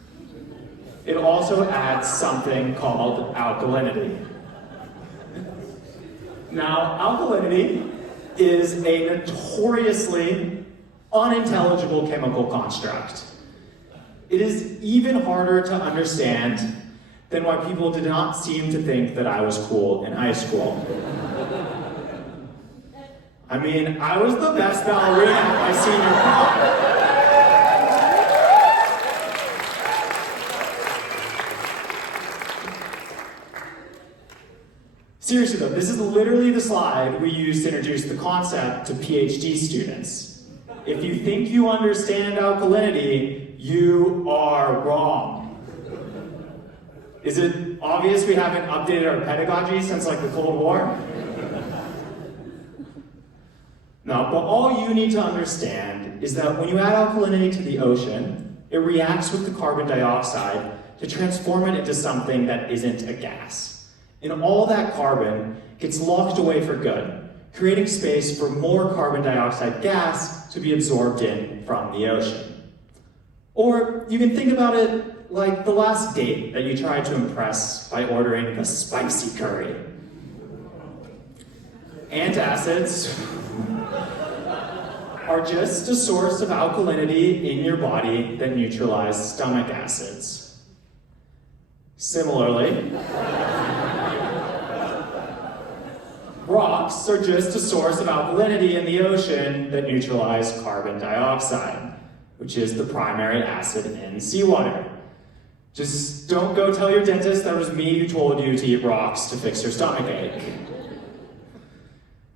it also adds something called alkalinity. Now, alkalinity is a notoriously unintelligible chemical construct. It is even harder to understand than why people did not seem to think that I was cool in high school. I mean, I was the best ballerina at my senior prom. Seriously though, this is literally the slide we use to introduce the concept to PhD students. If you think you understand alkalinity, you are wrong. Is it obvious we haven't updated our pedagogy since like the Cold War? No, but all you need to understand is that when you add alkalinity to the ocean, it reacts with the carbon dioxide to transform it into something that isn't a gas. And all that carbon gets locked away for good, creating space for more carbon dioxide gas to be absorbed in from the ocean. Or you can think about it like the last date that you tried to impress by ordering the spicy curry. Antacids are just a source of alkalinity in your body that neutralize stomach acids. Similarly, Rocks are just a source of alkalinity in the ocean that neutralize carbon dioxide, which is the primary acid in seawater. Just don't go tell your dentist that it was me who told you to eat rocks to fix your stomachache.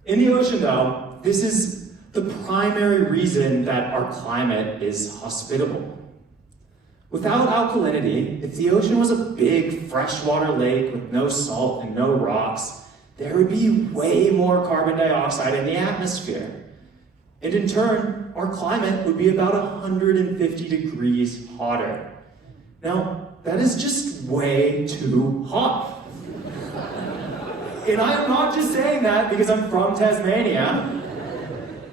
In the ocean, though, this is the primary reason that our climate is hospitable. Without alkalinity, if the ocean was a big freshwater lake with no salt and no rocks, there would be way more carbon dioxide in the atmosphere. And in turn, our climate would be about 150 degrees hotter. Now, that is just way too hot. And I am not just saying that because I'm from Tasmania,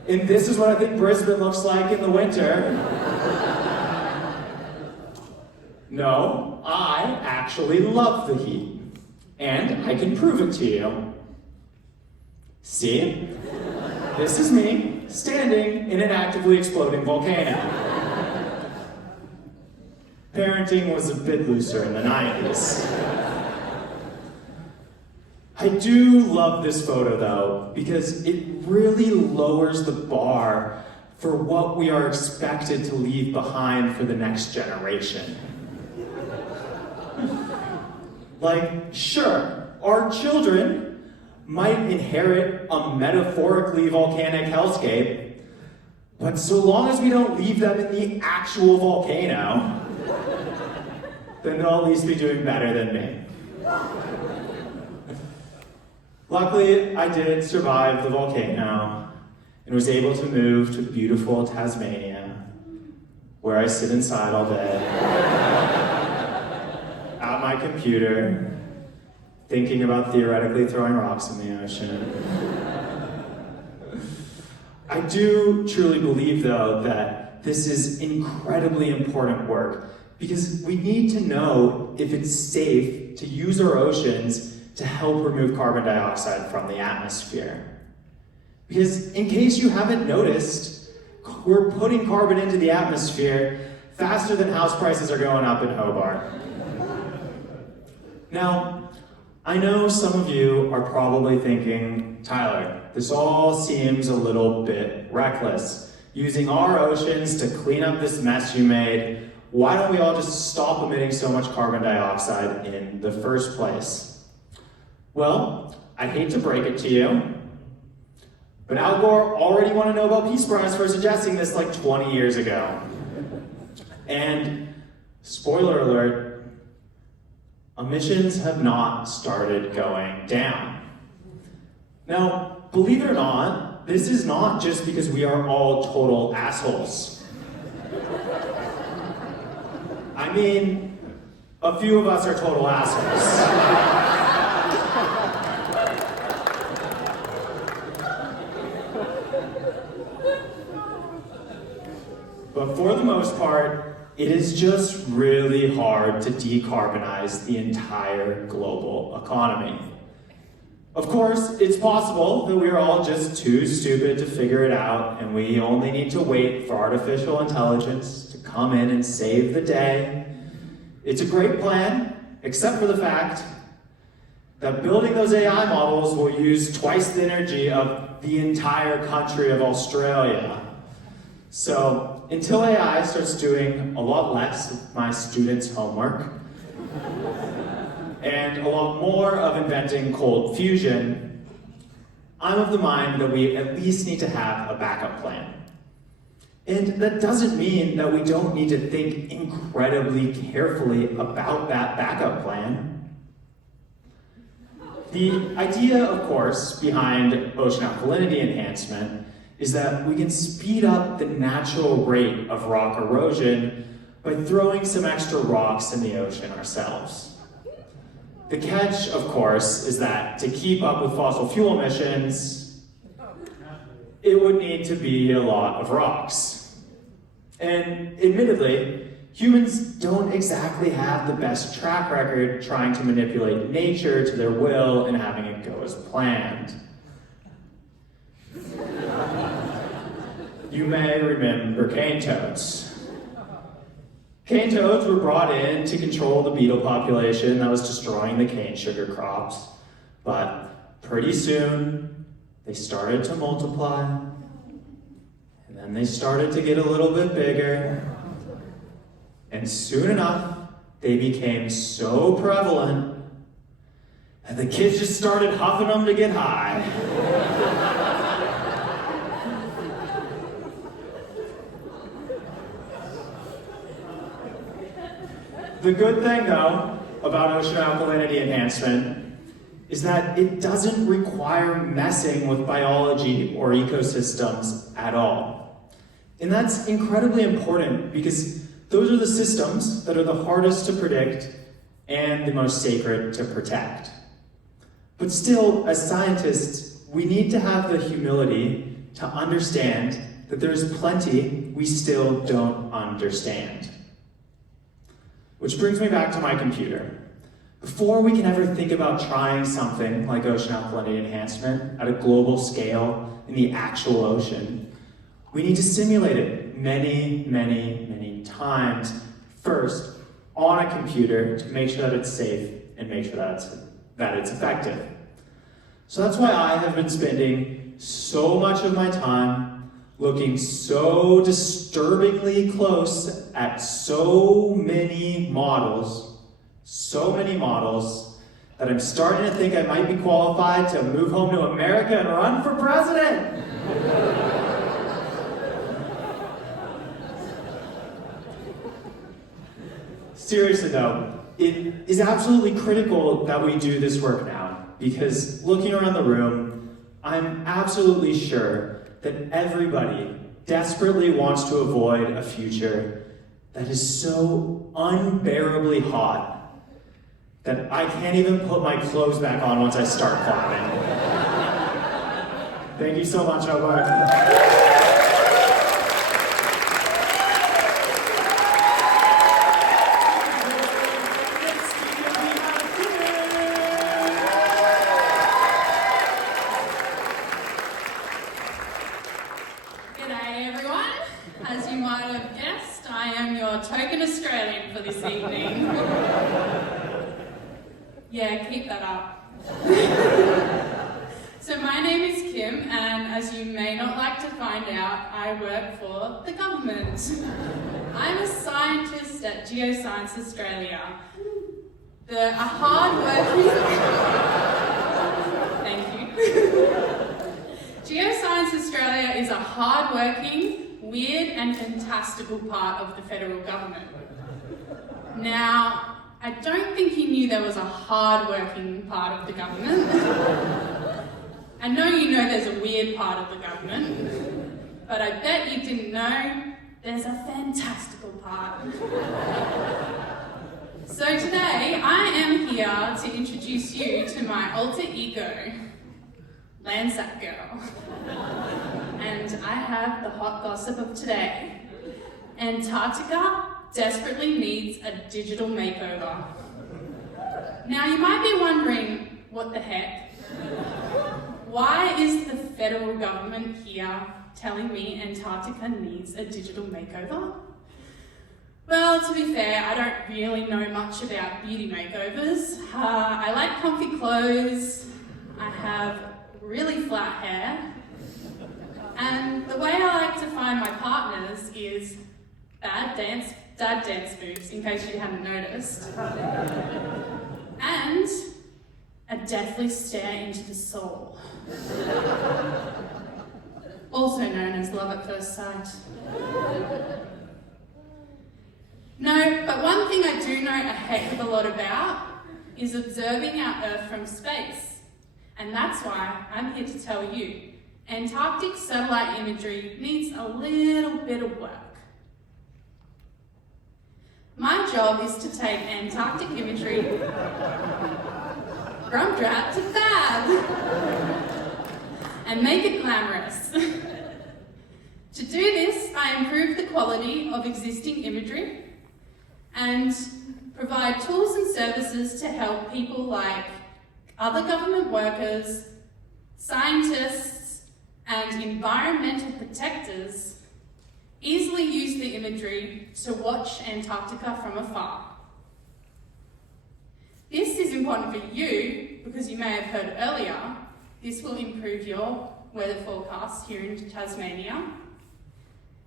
and this is what I think Brisbane looks like in the winter. No, I actually love the heat, and I can prove it to you. See? This is me standing in an actively exploding volcano. Parenting was a bit looser in the 90s. I do love this photo though, because it really lowers the bar for what we are expected to leave behind for the next generation. Like, sure, our children might inherit a metaphorically volcanic hellscape, but so long as we don't leave them in the actual volcano, then they'll at least be doing better than me. Luckily, I did survive the volcano and was able to move to beautiful Tasmania, where I sit inside all day, at my computer, thinking about theoretically throwing rocks in the ocean. I do truly believe, though, that this is incredibly important work, because we need to know if it's safe to use our oceans to help remove carbon dioxide from the atmosphere. Because in case you haven't noticed, we're putting carbon into the atmosphere faster than house prices are going up in Hobart. Now, I know some of you are probably thinking, Tyler, this all seems a little bit reckless. Using our oceans to clean up this mess you made, why don't we all just stop emitting so much carbon dioxide in the first place? Well, I hate to break it to you, but Al Gore already won a Nobel Peace Prize for suggesting this like 20 years ago. And, spoiler alert, emissions have not started going down. Now, believe it or not, this is not just because we are all total assholes. I mean, a few of us are total assholes. But for the most part, it is just really hard to decarbonize the entire global economy. Of course, it's possible that we are all just too stupid to figure it out, and we only need to wait for artificial intelligence to come in and save the day. It's a great plan, except for the fact that building those AI models will use twice the energy of the entire country of Australia. So, until AI starts doing a lot less of my students' homework, and a lot more of inventing cold fusion, I'm of the mind that we at least need to have a backup plan. And that doesn't mean that we don't need to think incredibly carefully about that backup plan. The idea, of course, behind ocean alkalinity enhancement is that we can speed up the natural rate of rock erosion by throwing some extra rocks in the ocean ourselves. The catch, of course, is that to keep up with fossil fuel emissions, it would need to be a lot of rocks. And admittedly, humans don't exactly have the best track record trying to manipulate nature to their will and having it go as planned. You may remember cane toads. Cane toads were brought in to control the beetle population that was destroying the cane sugar crops, but pretty soon they started to multiply, and then they started to get a little bit bigger, and soon enough, they became so prevalent that the kids just started huffing them to get high. The good thing, though, about ocean alkalinity enhancement is that it doesn't require messing with biology or ecosystems at all. And that's incredibly important because those are the systems that are the hardest to predict and the most sacred to protect. But still, as scientists, we need to have the humility to understand that there's plenty we still don't understand. Which brings me back to my computer. Before we can ever think about trying something like ocean alkalinity enhancement at a global scale in the actual ocean, we need to simulate it many, many, many times first on a computer to make sure that it's safe and make sure that it's effective. So that's why I have been spending so much of my time looking so disturbingly close at so many models that I'm starting to think I might be qualified to move home to America and run for president. Seriously though, it is absolutely critical that we do this work now, because looking around the room, I'm absolutely sure that everybody desperately wants to avoid a future that is so unbearably hot that I can't even put my clothes back on once I start clapping. Thank you so much, Hobart. G'day everyone. As you might have guessed, I am your token Australian for this evening. Yeah, keep that up. So my name is Kim, and as you may not like to find out, I work for the government. I'm a scientist at Geoscience Australia. A hard-working... Thank you. Geoscience Australia is a hard-working, weird and fantastical part of the federal government. Now, I don't think you knew there was a hard-working part of the government. I know you know there's a weird part of the government, but I bet you didn't know there's a fantastical part. So today, I am here to introduce you to my alter ego, Landsat Girl. And I have the hot gossip of today. Antarctica desperately needs a digital makeover. Now you might be wondering, what the heck? Why is the federal government here telling me Antarctica needs a digital makeover? Well, to be fair, I don't really know much about beauty makeovers. I like comfy clothes, I have really flat hair, and the way I like to find my partners is dad dance moves, in case you hadn't noticed, and a deathly stare into the soul, also known as love at first sight. No, but one thing I do know a heck of a lot about is observing our Earth from space. And that's why I'm here to tell you, Antarctic satellite imagery needs a little bit of work. My job is to take Antarctic imagery from drat to fab and make it glamorous. To do this, I improve the quality of existing imagery and provide tools and services to help people like other government workers, scientists, and environmental protectors easily use the imagery to watch Antarctica from afar. This is important for you because you may have heard earlier, this will improve your weather forecasts here in Tasmania,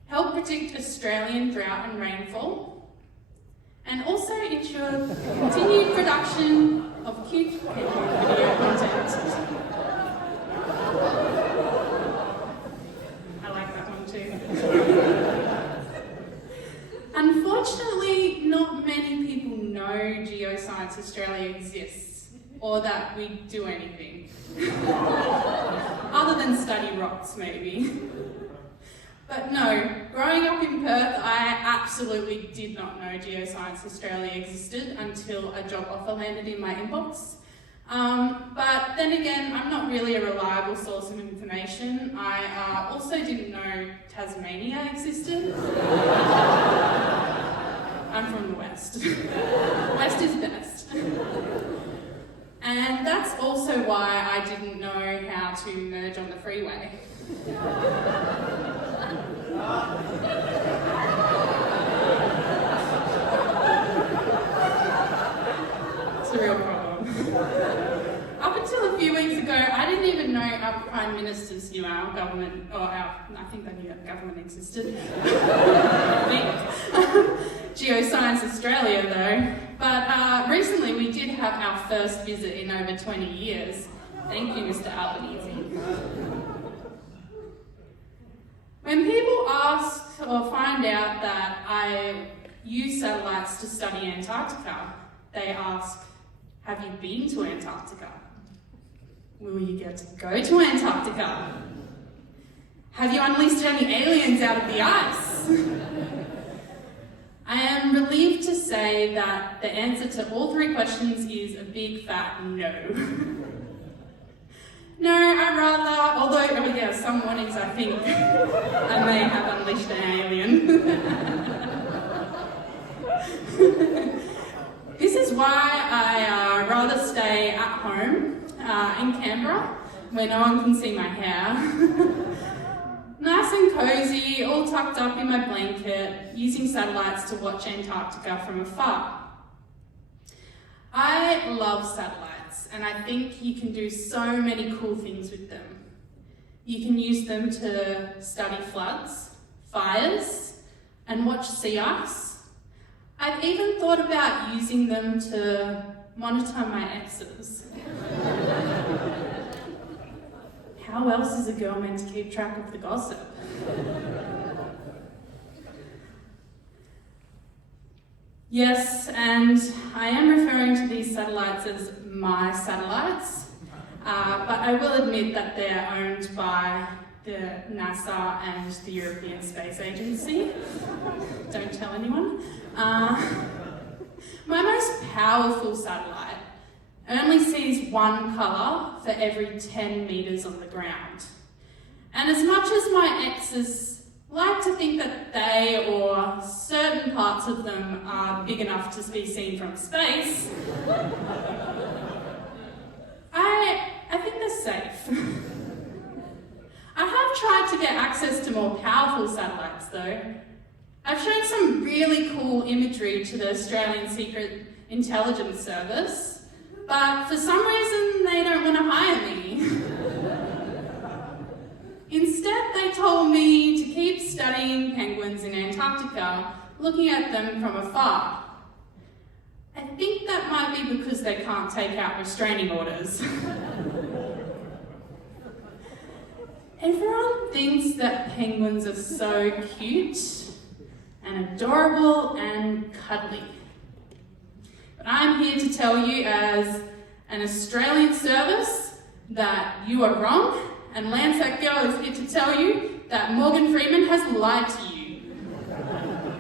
help predict Australian drought and rainfall, and also ensure continued production of cute video content. I like that one too. Unfortunately, not many people know Geoscience Australia exists, or that we do anything. Other than study rocks, maybe. But no, growing up in Perth, I absolutely did not know Geoscience Australia existed until a job offer landed in my inbox. But then again, I'm not really a reliable source of information. I also didn't know Tasmania existed. I'm from the West. West is best. And that's also why I didn't know how to merge on the freeway. It's a real problem. Up until a few weeks ago, I didn't even know our Prime Ministers knew our government, I think they knew our government existed. Geoscience Australia though. But recently we did have our first visit in over 20 years. Thank you, Mr. Albanese. When people ask or find out that I use satellites to study Antarctica, they ask, have you been to Antarctica? Will you get to go to Antarctica? Have you unleashed any aliens out of the ice? I am relieved to say that the answer to all three questions is a big fat no. No, I'd rather, although, oh yeah, some warnings I think I may have unleashed an alien. This is why I rather stay at home in Canberra, where no one can see my hair. Nice and cozy, all tucked up in my blanket, using satellites to watch Antarctica from afar. I love satellites, and I think you can do so many cool things with them. You can use them to study floods, fires, and watch sea ice. I've even thought about using them to monitor my exes. How else is a girl meant to keep track of the gossip? Yes, and I am referring to these satellites as my satellites, but I will admit that they're owned by the NASA and the European Space Agency. Don't tell anyone. My most powerful satellite only sees one colour for every 10 metres on the ground. And as much as my exes like to think that they or certain parts of them are big enough to be seen from space, I think they're safe. I have tried to get access to more powerful satellites though. I've shown some really cool imagery to the Australian Secret Intelligence Service, but for some reason they don't want to hire me. Instead, they told me to keep studying penguins in Antarctica, looking at them from afar. I think that might be because they can't take out restraining orders. Everyone thinks that penguins are so cute and adorable and cuddly. But I'm here to tell you as an Australian service that you are wrong, and Landsat Girl is here to tell you that Morgan Freeman has lied to you.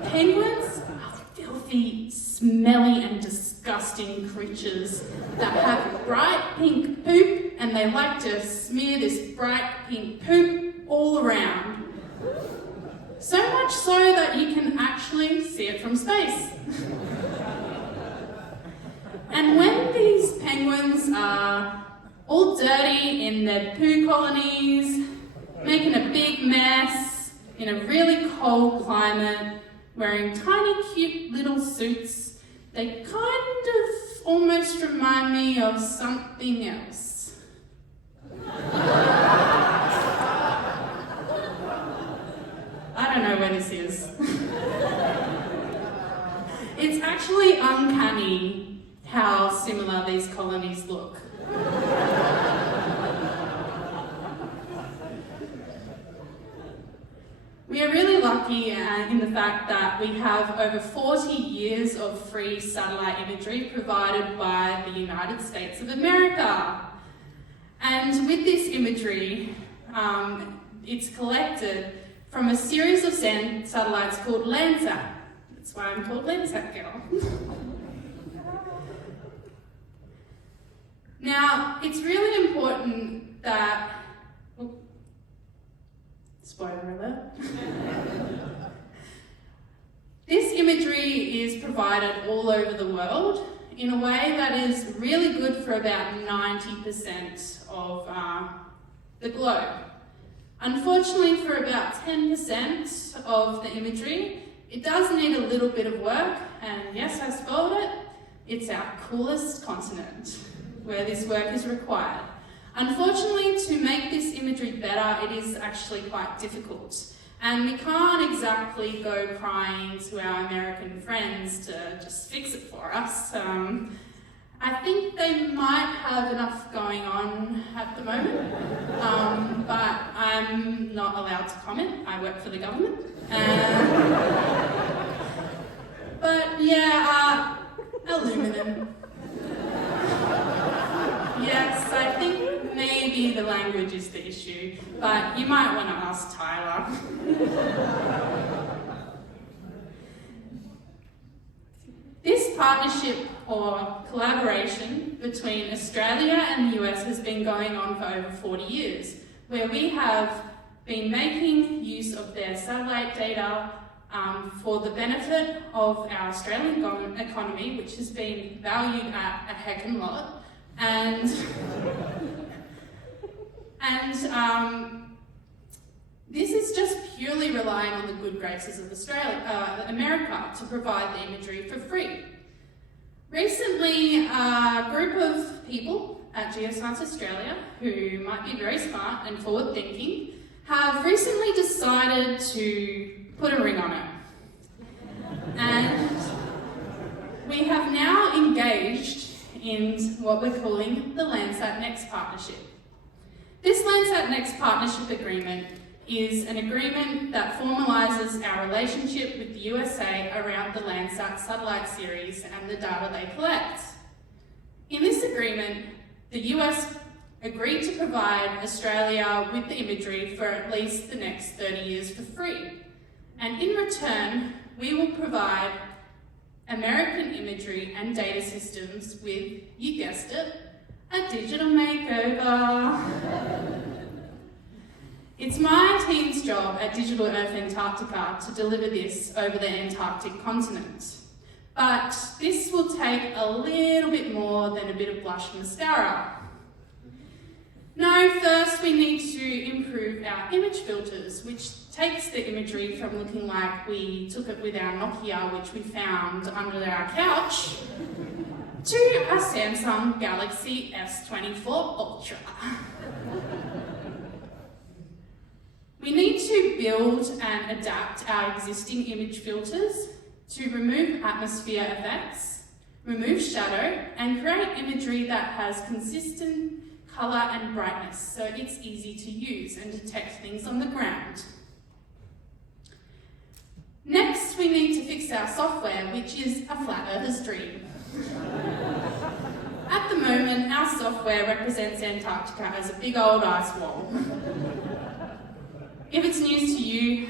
Penguins are filthy, smelly and disgusting creatures that have bright pink poop, and they like to smear this bright pink poop all around. So much so that you can actually see it from space. And when these penguins are all dirty in their poo colonies, making a big mess in a really cold climate, wearing tiny cute little suits, they kind of almost remind me of something else. don't know where this is. It's actually uncanny how similar these colonies look. We are really lucky in the fact that we have over 40 years of free satellite imagery provided by the United States of America. And with this imagery, it's collected from a series of satellites called Landsat. That's why I'm called Landsat Girl. Now, it's really important that... Spoiler alert. This imagery is provided all over the world in a way that is really good for about 90% of the globe. Unfortunately, for about 10% of the imagery, it does need a little bit of work, and yes, I spoiled it, it's our coolest continent where this work is required. Unfortunately, to make this imagery better, it is actually quite difficult. And we can't exactly go crying to our American friends to just fix it for us. I think they might have enough going on at the moment, but I'm not allowed to comment. I work for the government. But yeah, aluminum. Yes, I think maybe the language is the issue, but you might want to ask Tyler. This partnership or collaboration between Australia and the US has been going on for over 40 years, where we have been making use of their satellite data for the benefit of our Australian economy, which has been valued at a heckin' lot. And this is just purely relying on the good graces of America to provide the imagery for free. Recently, a group of people at Geoscience Australia, who might be very smart and forward-thinking, have recently decided to put a ring on it. And we have now engaged in what we're calling the Landsat Next Partnership. This Landsat Next Partnership Agreement is an agreement that formalises our relationship with the USA around the Landsat satellite series and the data they collect. In this agreement, the US agreed to provide Australia with the imagery for at least the next 30 years for free. And in return, we will provide American imagery and data systems with, you guessed it, a digital makeover. It's my team's job at Digital Earth Antarctica to deliver this over the Antarctic continent. But this will take a little bit more than a bit of blush mascara. No, first we need to improve our image filters, which takes the imagery from looking like we took it with our Nokia, which we found under our couch, to a Samsung Galaxy S24 Ultra. We need to build and adapt our existing image filters to remove atmosphere effects, remove shadow, and create imagery that has consistent colour and brightness, so it's easy to use and detect things on the ground. Next, we need to fix our software, which is a flat earther's dream. At the moment, our software represents Antarctica as a big old ice wall. If it's news to you,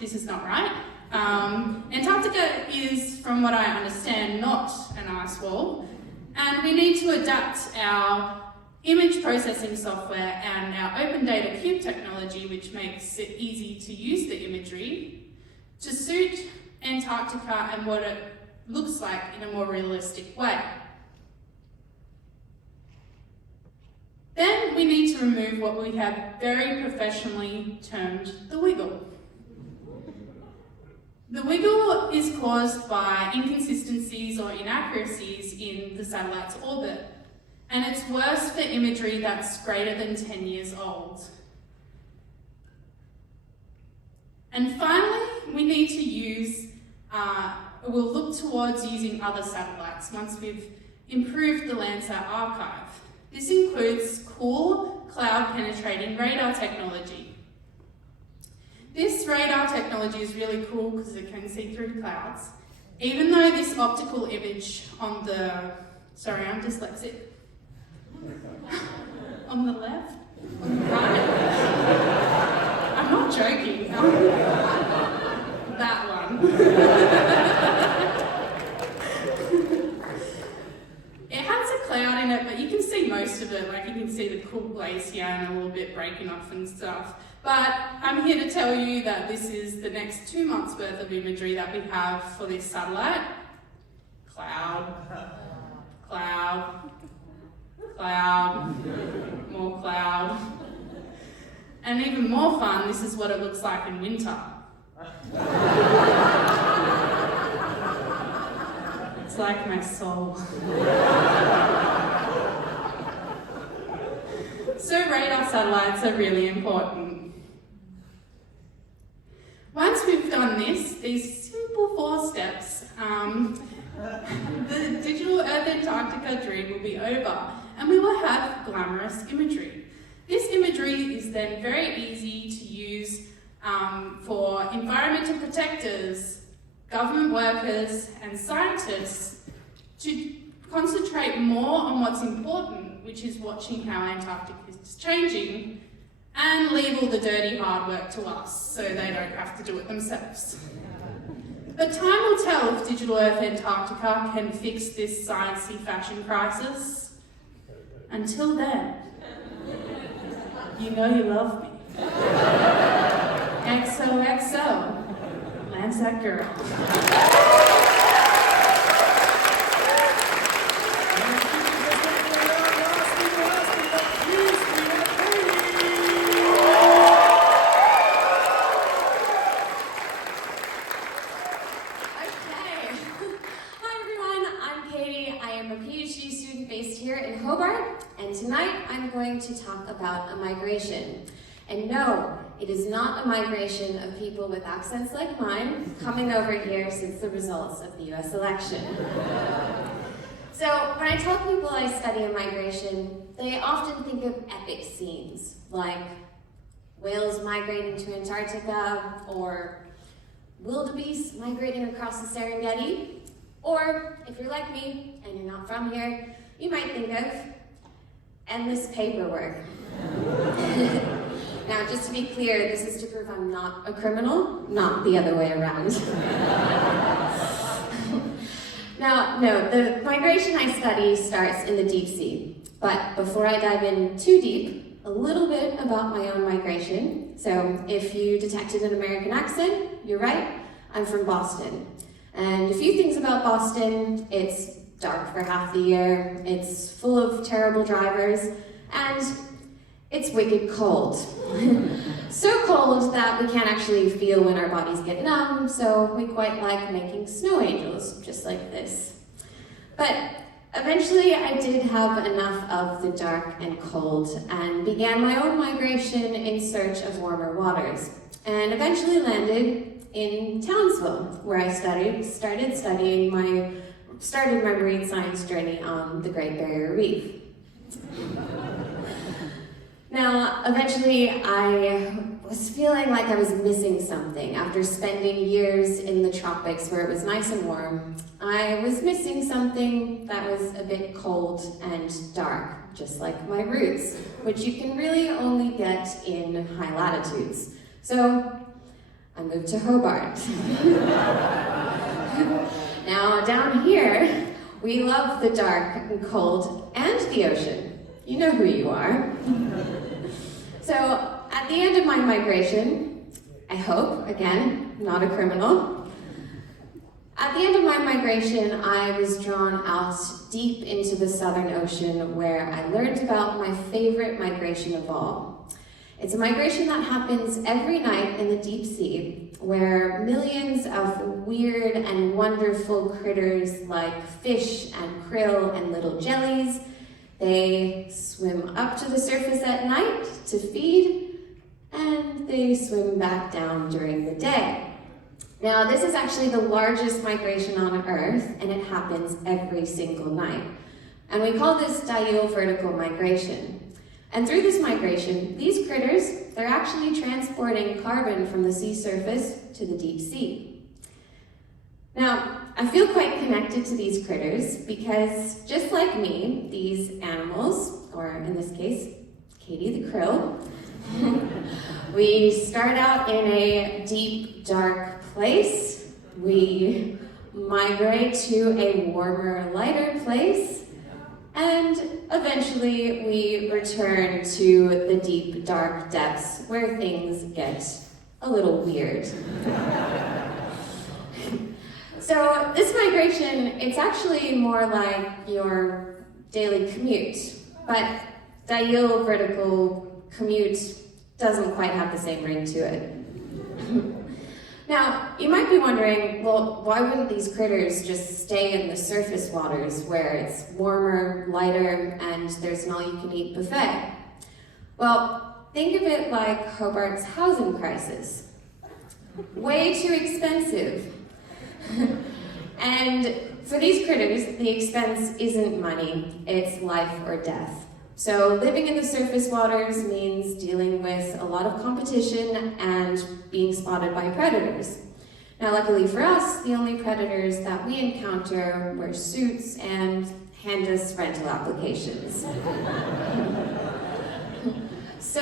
this is not right. Antarctica is, from what I understand, not an ice wall, and we need to adapt our image processing software and our open data cube technology, which makes it easy to use the imagery, to suit Antarctica and what it looks like in a more realistic way. Then we need to remove what we have very professionally termed the wiggle. The wiggle is caused by inconsistencies or inaccuracies in the satellite's orbit, and it's worse for imagery that's greater than 10 years old. And finally, we need to we'll look towards using other satellites once we've improved the Landsat archive. This includes cool cloud-penetrating radar technology. This radar technology is really cool because it can see through clouds. Even though this optical image on the, sorry, I'm dyslexic. On the left? On the right? I'm not joking. That one. It has a cloud in it, but you can see most of it. Like you can see the cool glacier and a little bit breaking off and stuff. But I'm here to tell you that this is the next 2 months worth of imagery that we have for this satellite. Cloud, cloud, cloud, more cloud. And even more fun, this is what it looks like in winter. It's like my soul. So radar satellites are really important. Once we've done this, these simple 4 steps, the Digital Earth Antarctica dream will be over and we will have glamorous imagery. This imagery is then very easy to use for environmental protectors, government workers and scientists to concentrate more on what's important, which is watching how Antarctica is changing, and leave all the dirty hard work to us so they don't have to do it themselves. But time will tell if Digital Earth Antarctica can fix this sciencey fashion crisis. Until then, you know you love me. XOXO, Landsat Girl. Hobart, and tonight I'm going to talk about a migration. And no, it is not a migration of people with accents like mine coming over here since the results of the US election. So when I tell people I study a migration, they often think of epic scenes, like whales migrating to Antarctica, or wildebeest migrating across the Serengeti, or if you're like me and you're not from here, you might think of endless paperwork. Now, just to be clear, this is to prove I'm not a criminal, not the other way around. Now, no, the migration I study starts in the deep sea. But before I dive in too deep, a little bit about my own migration. So if you detected an American accent, you're right, I'm from Boston. And a few things about Boston: it's dark for half the year, it's full of terrible drivers, and it's wicked cold. So cold that we can't actually feel when our bodies get numb, so we quite like making snow angels, just like this. But eventually I did have enough of the dark and cold and began my own migration in search of warmer waters, and eventually landed in Townsville, where I started my marine science journey on the Great Barrier Reef. Now, eventually I was feeling like I was missing something. After spending years in the tropics where it was nice and warm, I was missing something that was a bit cold and dark, just like my roots, which you can really only get in high latitudes. So I moved to Hobart. Now, down here, we love the dark and cold and the ocean. You know who you are. So, at the end of my migration, I hope, again, not a criminal, at the end of my migration, I was drawn out deep into the Southern Ocean, where I learned about my favorite migration of all. It's a migration that happens every night in the deep sea, where millions of weird and wonderful critters like fish and krill and little jellies, they swim up to the surface at night to feed and they swim back down during the day. Now, this is actually the largest migration on Earth, and it happens every single night. And we call this diel-vertical migration. And through this migration, these critters, they're actually transporting carbon from the sea surface to the deep sea. Now, I feel quite connected to these critters because just like me, these animals, or in this case, Katy the krill, we start out in a deep, dark place. We migrate to a warmer, lighter place, and eventually we return to the deep, dark depths where things get a little weird. So this migration, it's actually more like your daily commute, but diel-vertical commute doesn't quite have the same ring to it. Now, you might be wondering, well, why wouldn't these critters just stay in the surface waters where it's warmer, lighter, and there's an all-you-can-eat buffet? Well, think of it like Hobart's housing crisis. Way too expensive. And for these critters, the expense isn't money, it's life or death. So living in the surface waters means dealing with a lot of competition and being spotted by predators. Now, luckily for us, the only predators that we encounter wear suits and hand us rental applications. So,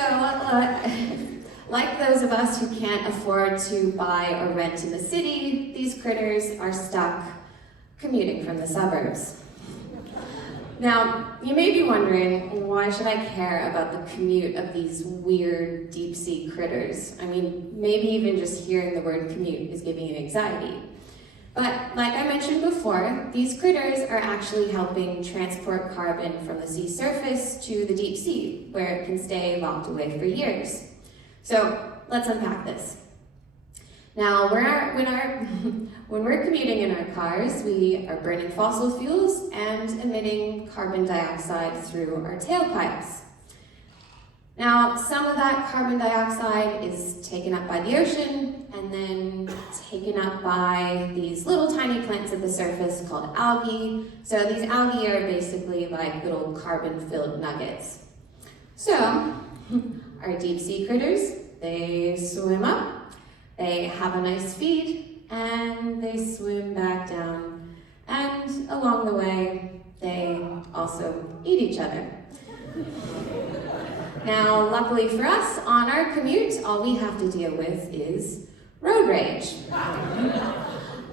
like those of us who can't afford to buy or rent in the city, these critters are stuck commuting from the suburbs. Now, you may be wondering, why should I care about the commute of these weird deep-sea critters? I mean, maybe even just hearing the word commute is giving you anxiety. But like I mentioned before, these critters are actually helping transport carbon from the sea surface to the deep sea, where it can stay locked away for years. So let's unpack this. Now, when we're commuting in our cars, we are burning fossil fuels and emitting carbon dioxide through our tailpipes. Now, some of that carbon dioxide is taken up by the ocean and then taken up by these little tiny plants at the surface called algae. So these algae are basically like little carbon-filled nuggets. So, our deep-sea critters, they swim up, they have a nice feed, and they swim back down. And along the way, they also eat each other. Now, luckily for us, on our commute, all we have to deal with is road rage.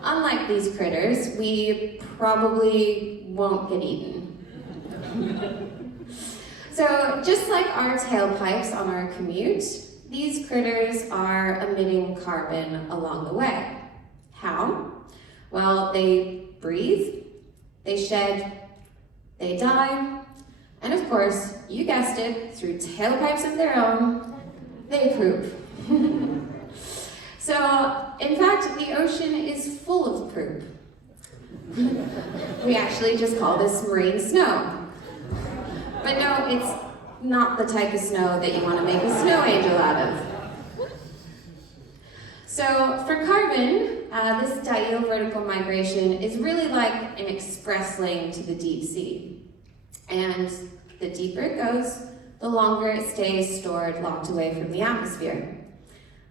Unlike these critters, we probably won't get eaten. So, just like our tailpipes on our commute, these critters are emitting carbon along the way. How? Well, they breathe, they shed, they die, and of course, you guessed it, through tailpipes of their own, they poop. So, in fact, the ocean is full of poop. We actually just call this marine snow. But no, it's not the type of snow that you want to make a snow angel out of. So for carbon, this diel-vertical migration is really like an express lane to the deep sea. And the deeper it goes, the longer it stays stored, locked away from the atmosphere.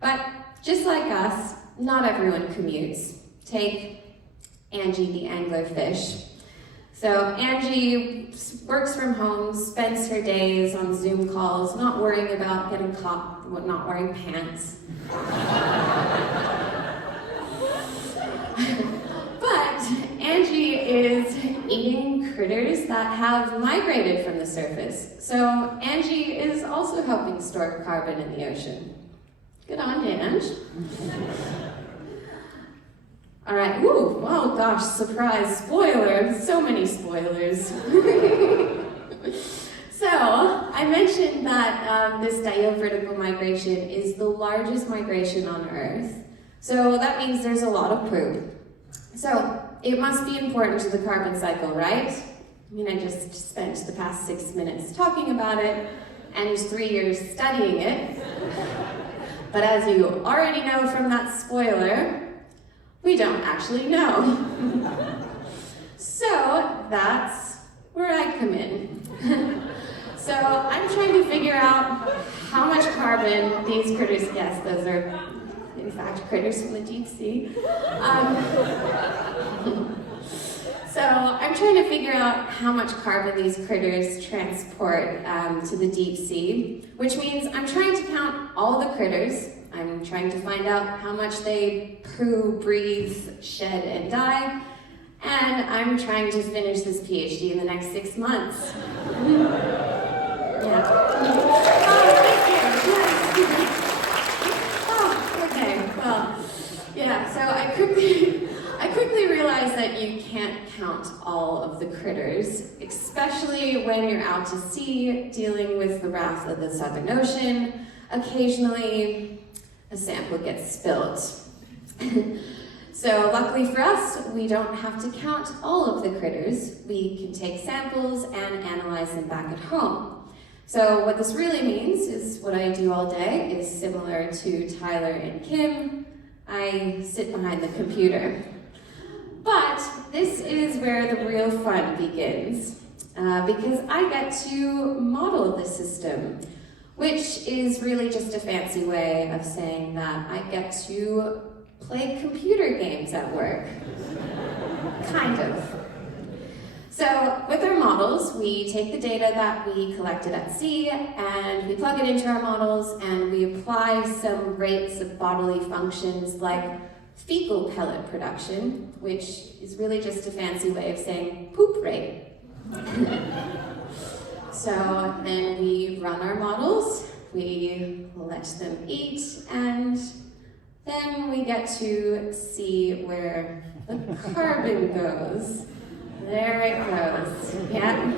But just like us, not everyone commutes. Take Angie the anglerfish. So Angie works from home, spends her days on Zoom calls, not worrying about getting caught not wearing pants. But Angie is eating critters that have migrated from the surface. So Angie is also helping store carbon in the ocean. Good on you, Ange. All right, ooh, oh gosh, surprise, spoiler, so many spoilers. So, I mentioned that this diel-vertical migration is the largest migration on Earth. So that means there's a lot of poop. So, it must be important to the carbon cycle, right? I mean, I just spent the past 6 minutes talking about it, and 3 years studying it. But as you already know from that spoiler, we don't actually know. So that's where I come in. So I'm trying to figure out how much carbon these critters, yes, those are in fact critters from the deep sea. So I'm trying to figure out how much carbon these critters transport to the deep sea, which means I'm trying to count all the critters. I'm trying to find out how much they poo, breathe, shed, and die. And I'm trying to finish this PhD in the next 6 months. Yeah. Oh, okay, well, yeah, so I quickly realized that you can't count all of the critters, especially when you're out to sea dealing with the wrath of the Southern Ocean. Occasionally, a sample gets spilt. So luckily for us, we don't have to count all of the critters. We can take samples and analyze them back at home. So what this really means is what I do all day is similar to Tyler and Kim. I sit behind the computer. But this is where the real fun begins, because I get to model the system, which is really just a fancy way of saying that I get to play computer games at work. Kind of. So with our models, we take the data that we collected at sea and we plug it into our models and we apply some rates of bodily functions like fecal pellet production, which is really just a fancy way of saying poop rate. So then we run our models, we let them eat, and then we get to see where the carbon goes. There it goes, yeah.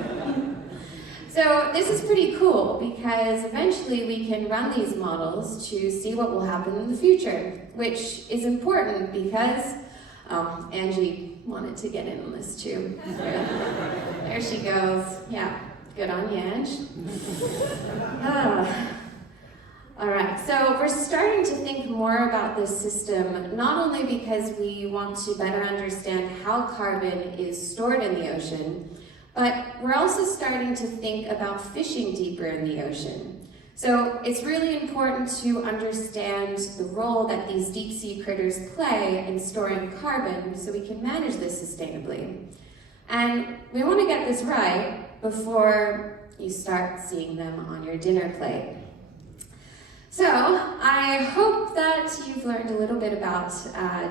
So this is pretty cool because eventually we can run these models to see what will happen in the future, which is important because, Angie wanted to get in on this too. So, there she goes, yeah, good on you, Ange. All right, so we're starting to think more about this system, not only because we want to better understand how carbon is stored in the ocean, but we're also starting to think about fishing deeper in the ocean. So it's really important to understand the role that these deep sea critters play in storing carbon so we can manage this sustainably. And we want to get this right before you start seeing them on your dinner plate. So, I hope that you've learned a little bit about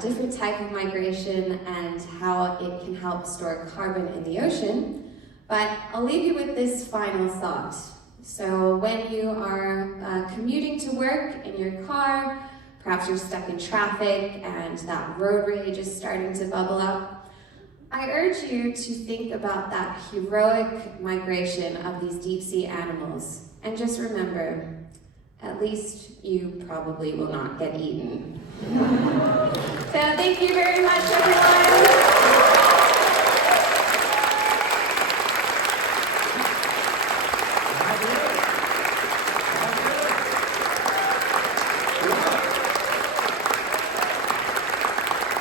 different type of migration and how it can help store carbon in the ocean, but I'll leave you with this final thought. So when you are commuting to work in your car, perhaps you're stuck in traffic and that road rage is starting to bubble up, I urge you to think about that heroic migration of these deep sea animals, and just remember, at least you probably will not get eaten. So thank you very much, everyone.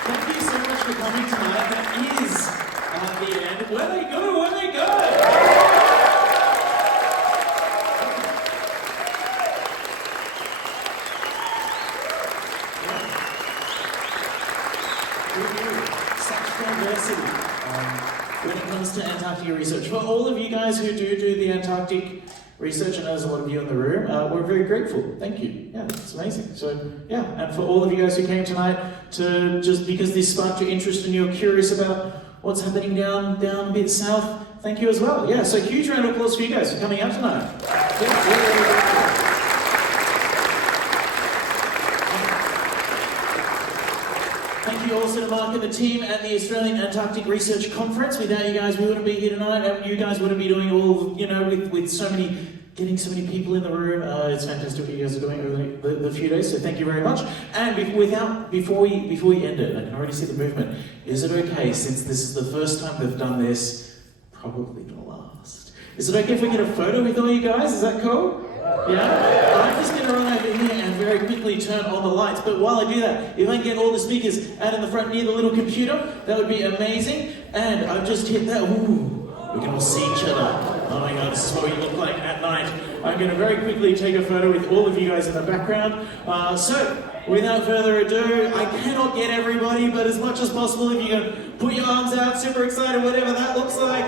Thank you so much for coming tonight. That is the end. Where they go, where they go! When it comes to Antarctic research. For all of you guys who do the Antarctic research, and there's a lot of you in the room, we're very grateful. Thank you. Yeah, it's amazing. So, yeah, and for all of you guys who came tonight to just because this sparked your interest and you're curious about what's happening down a bit south, thank you as well. Yeah, so huge round of applause for you guys for coming out tonight. Thank you also to Mark and the team at the Australian Antarctic Research Conference. Without you guys, we wouldn't be here tonight, and you guys wouldn't be doing all, with so many, getting so many people in the room. It's fantastic what you guys are doing over the few days, so thank you very much. And before we end it, I can already see the movement. Is it okay, since this is the first time they've done this, probably the last, is it okay if we get a photo with all you guys? Is that cool? Yeah? I'm just going to run over here and very quickly turn on the lights. But while I do that, if I can get all the speakers out in the front near the little computer, that would be amazing. And I've just hit that. Ooh, we can all see each other. Oh my God, this is what we look like at night. I'm going to very quickly take a photo with all of you guys in the background. So, without further ado, I cannot get everybody, but as much as possible, if you can put your arms out, super excited, whatever that looks like.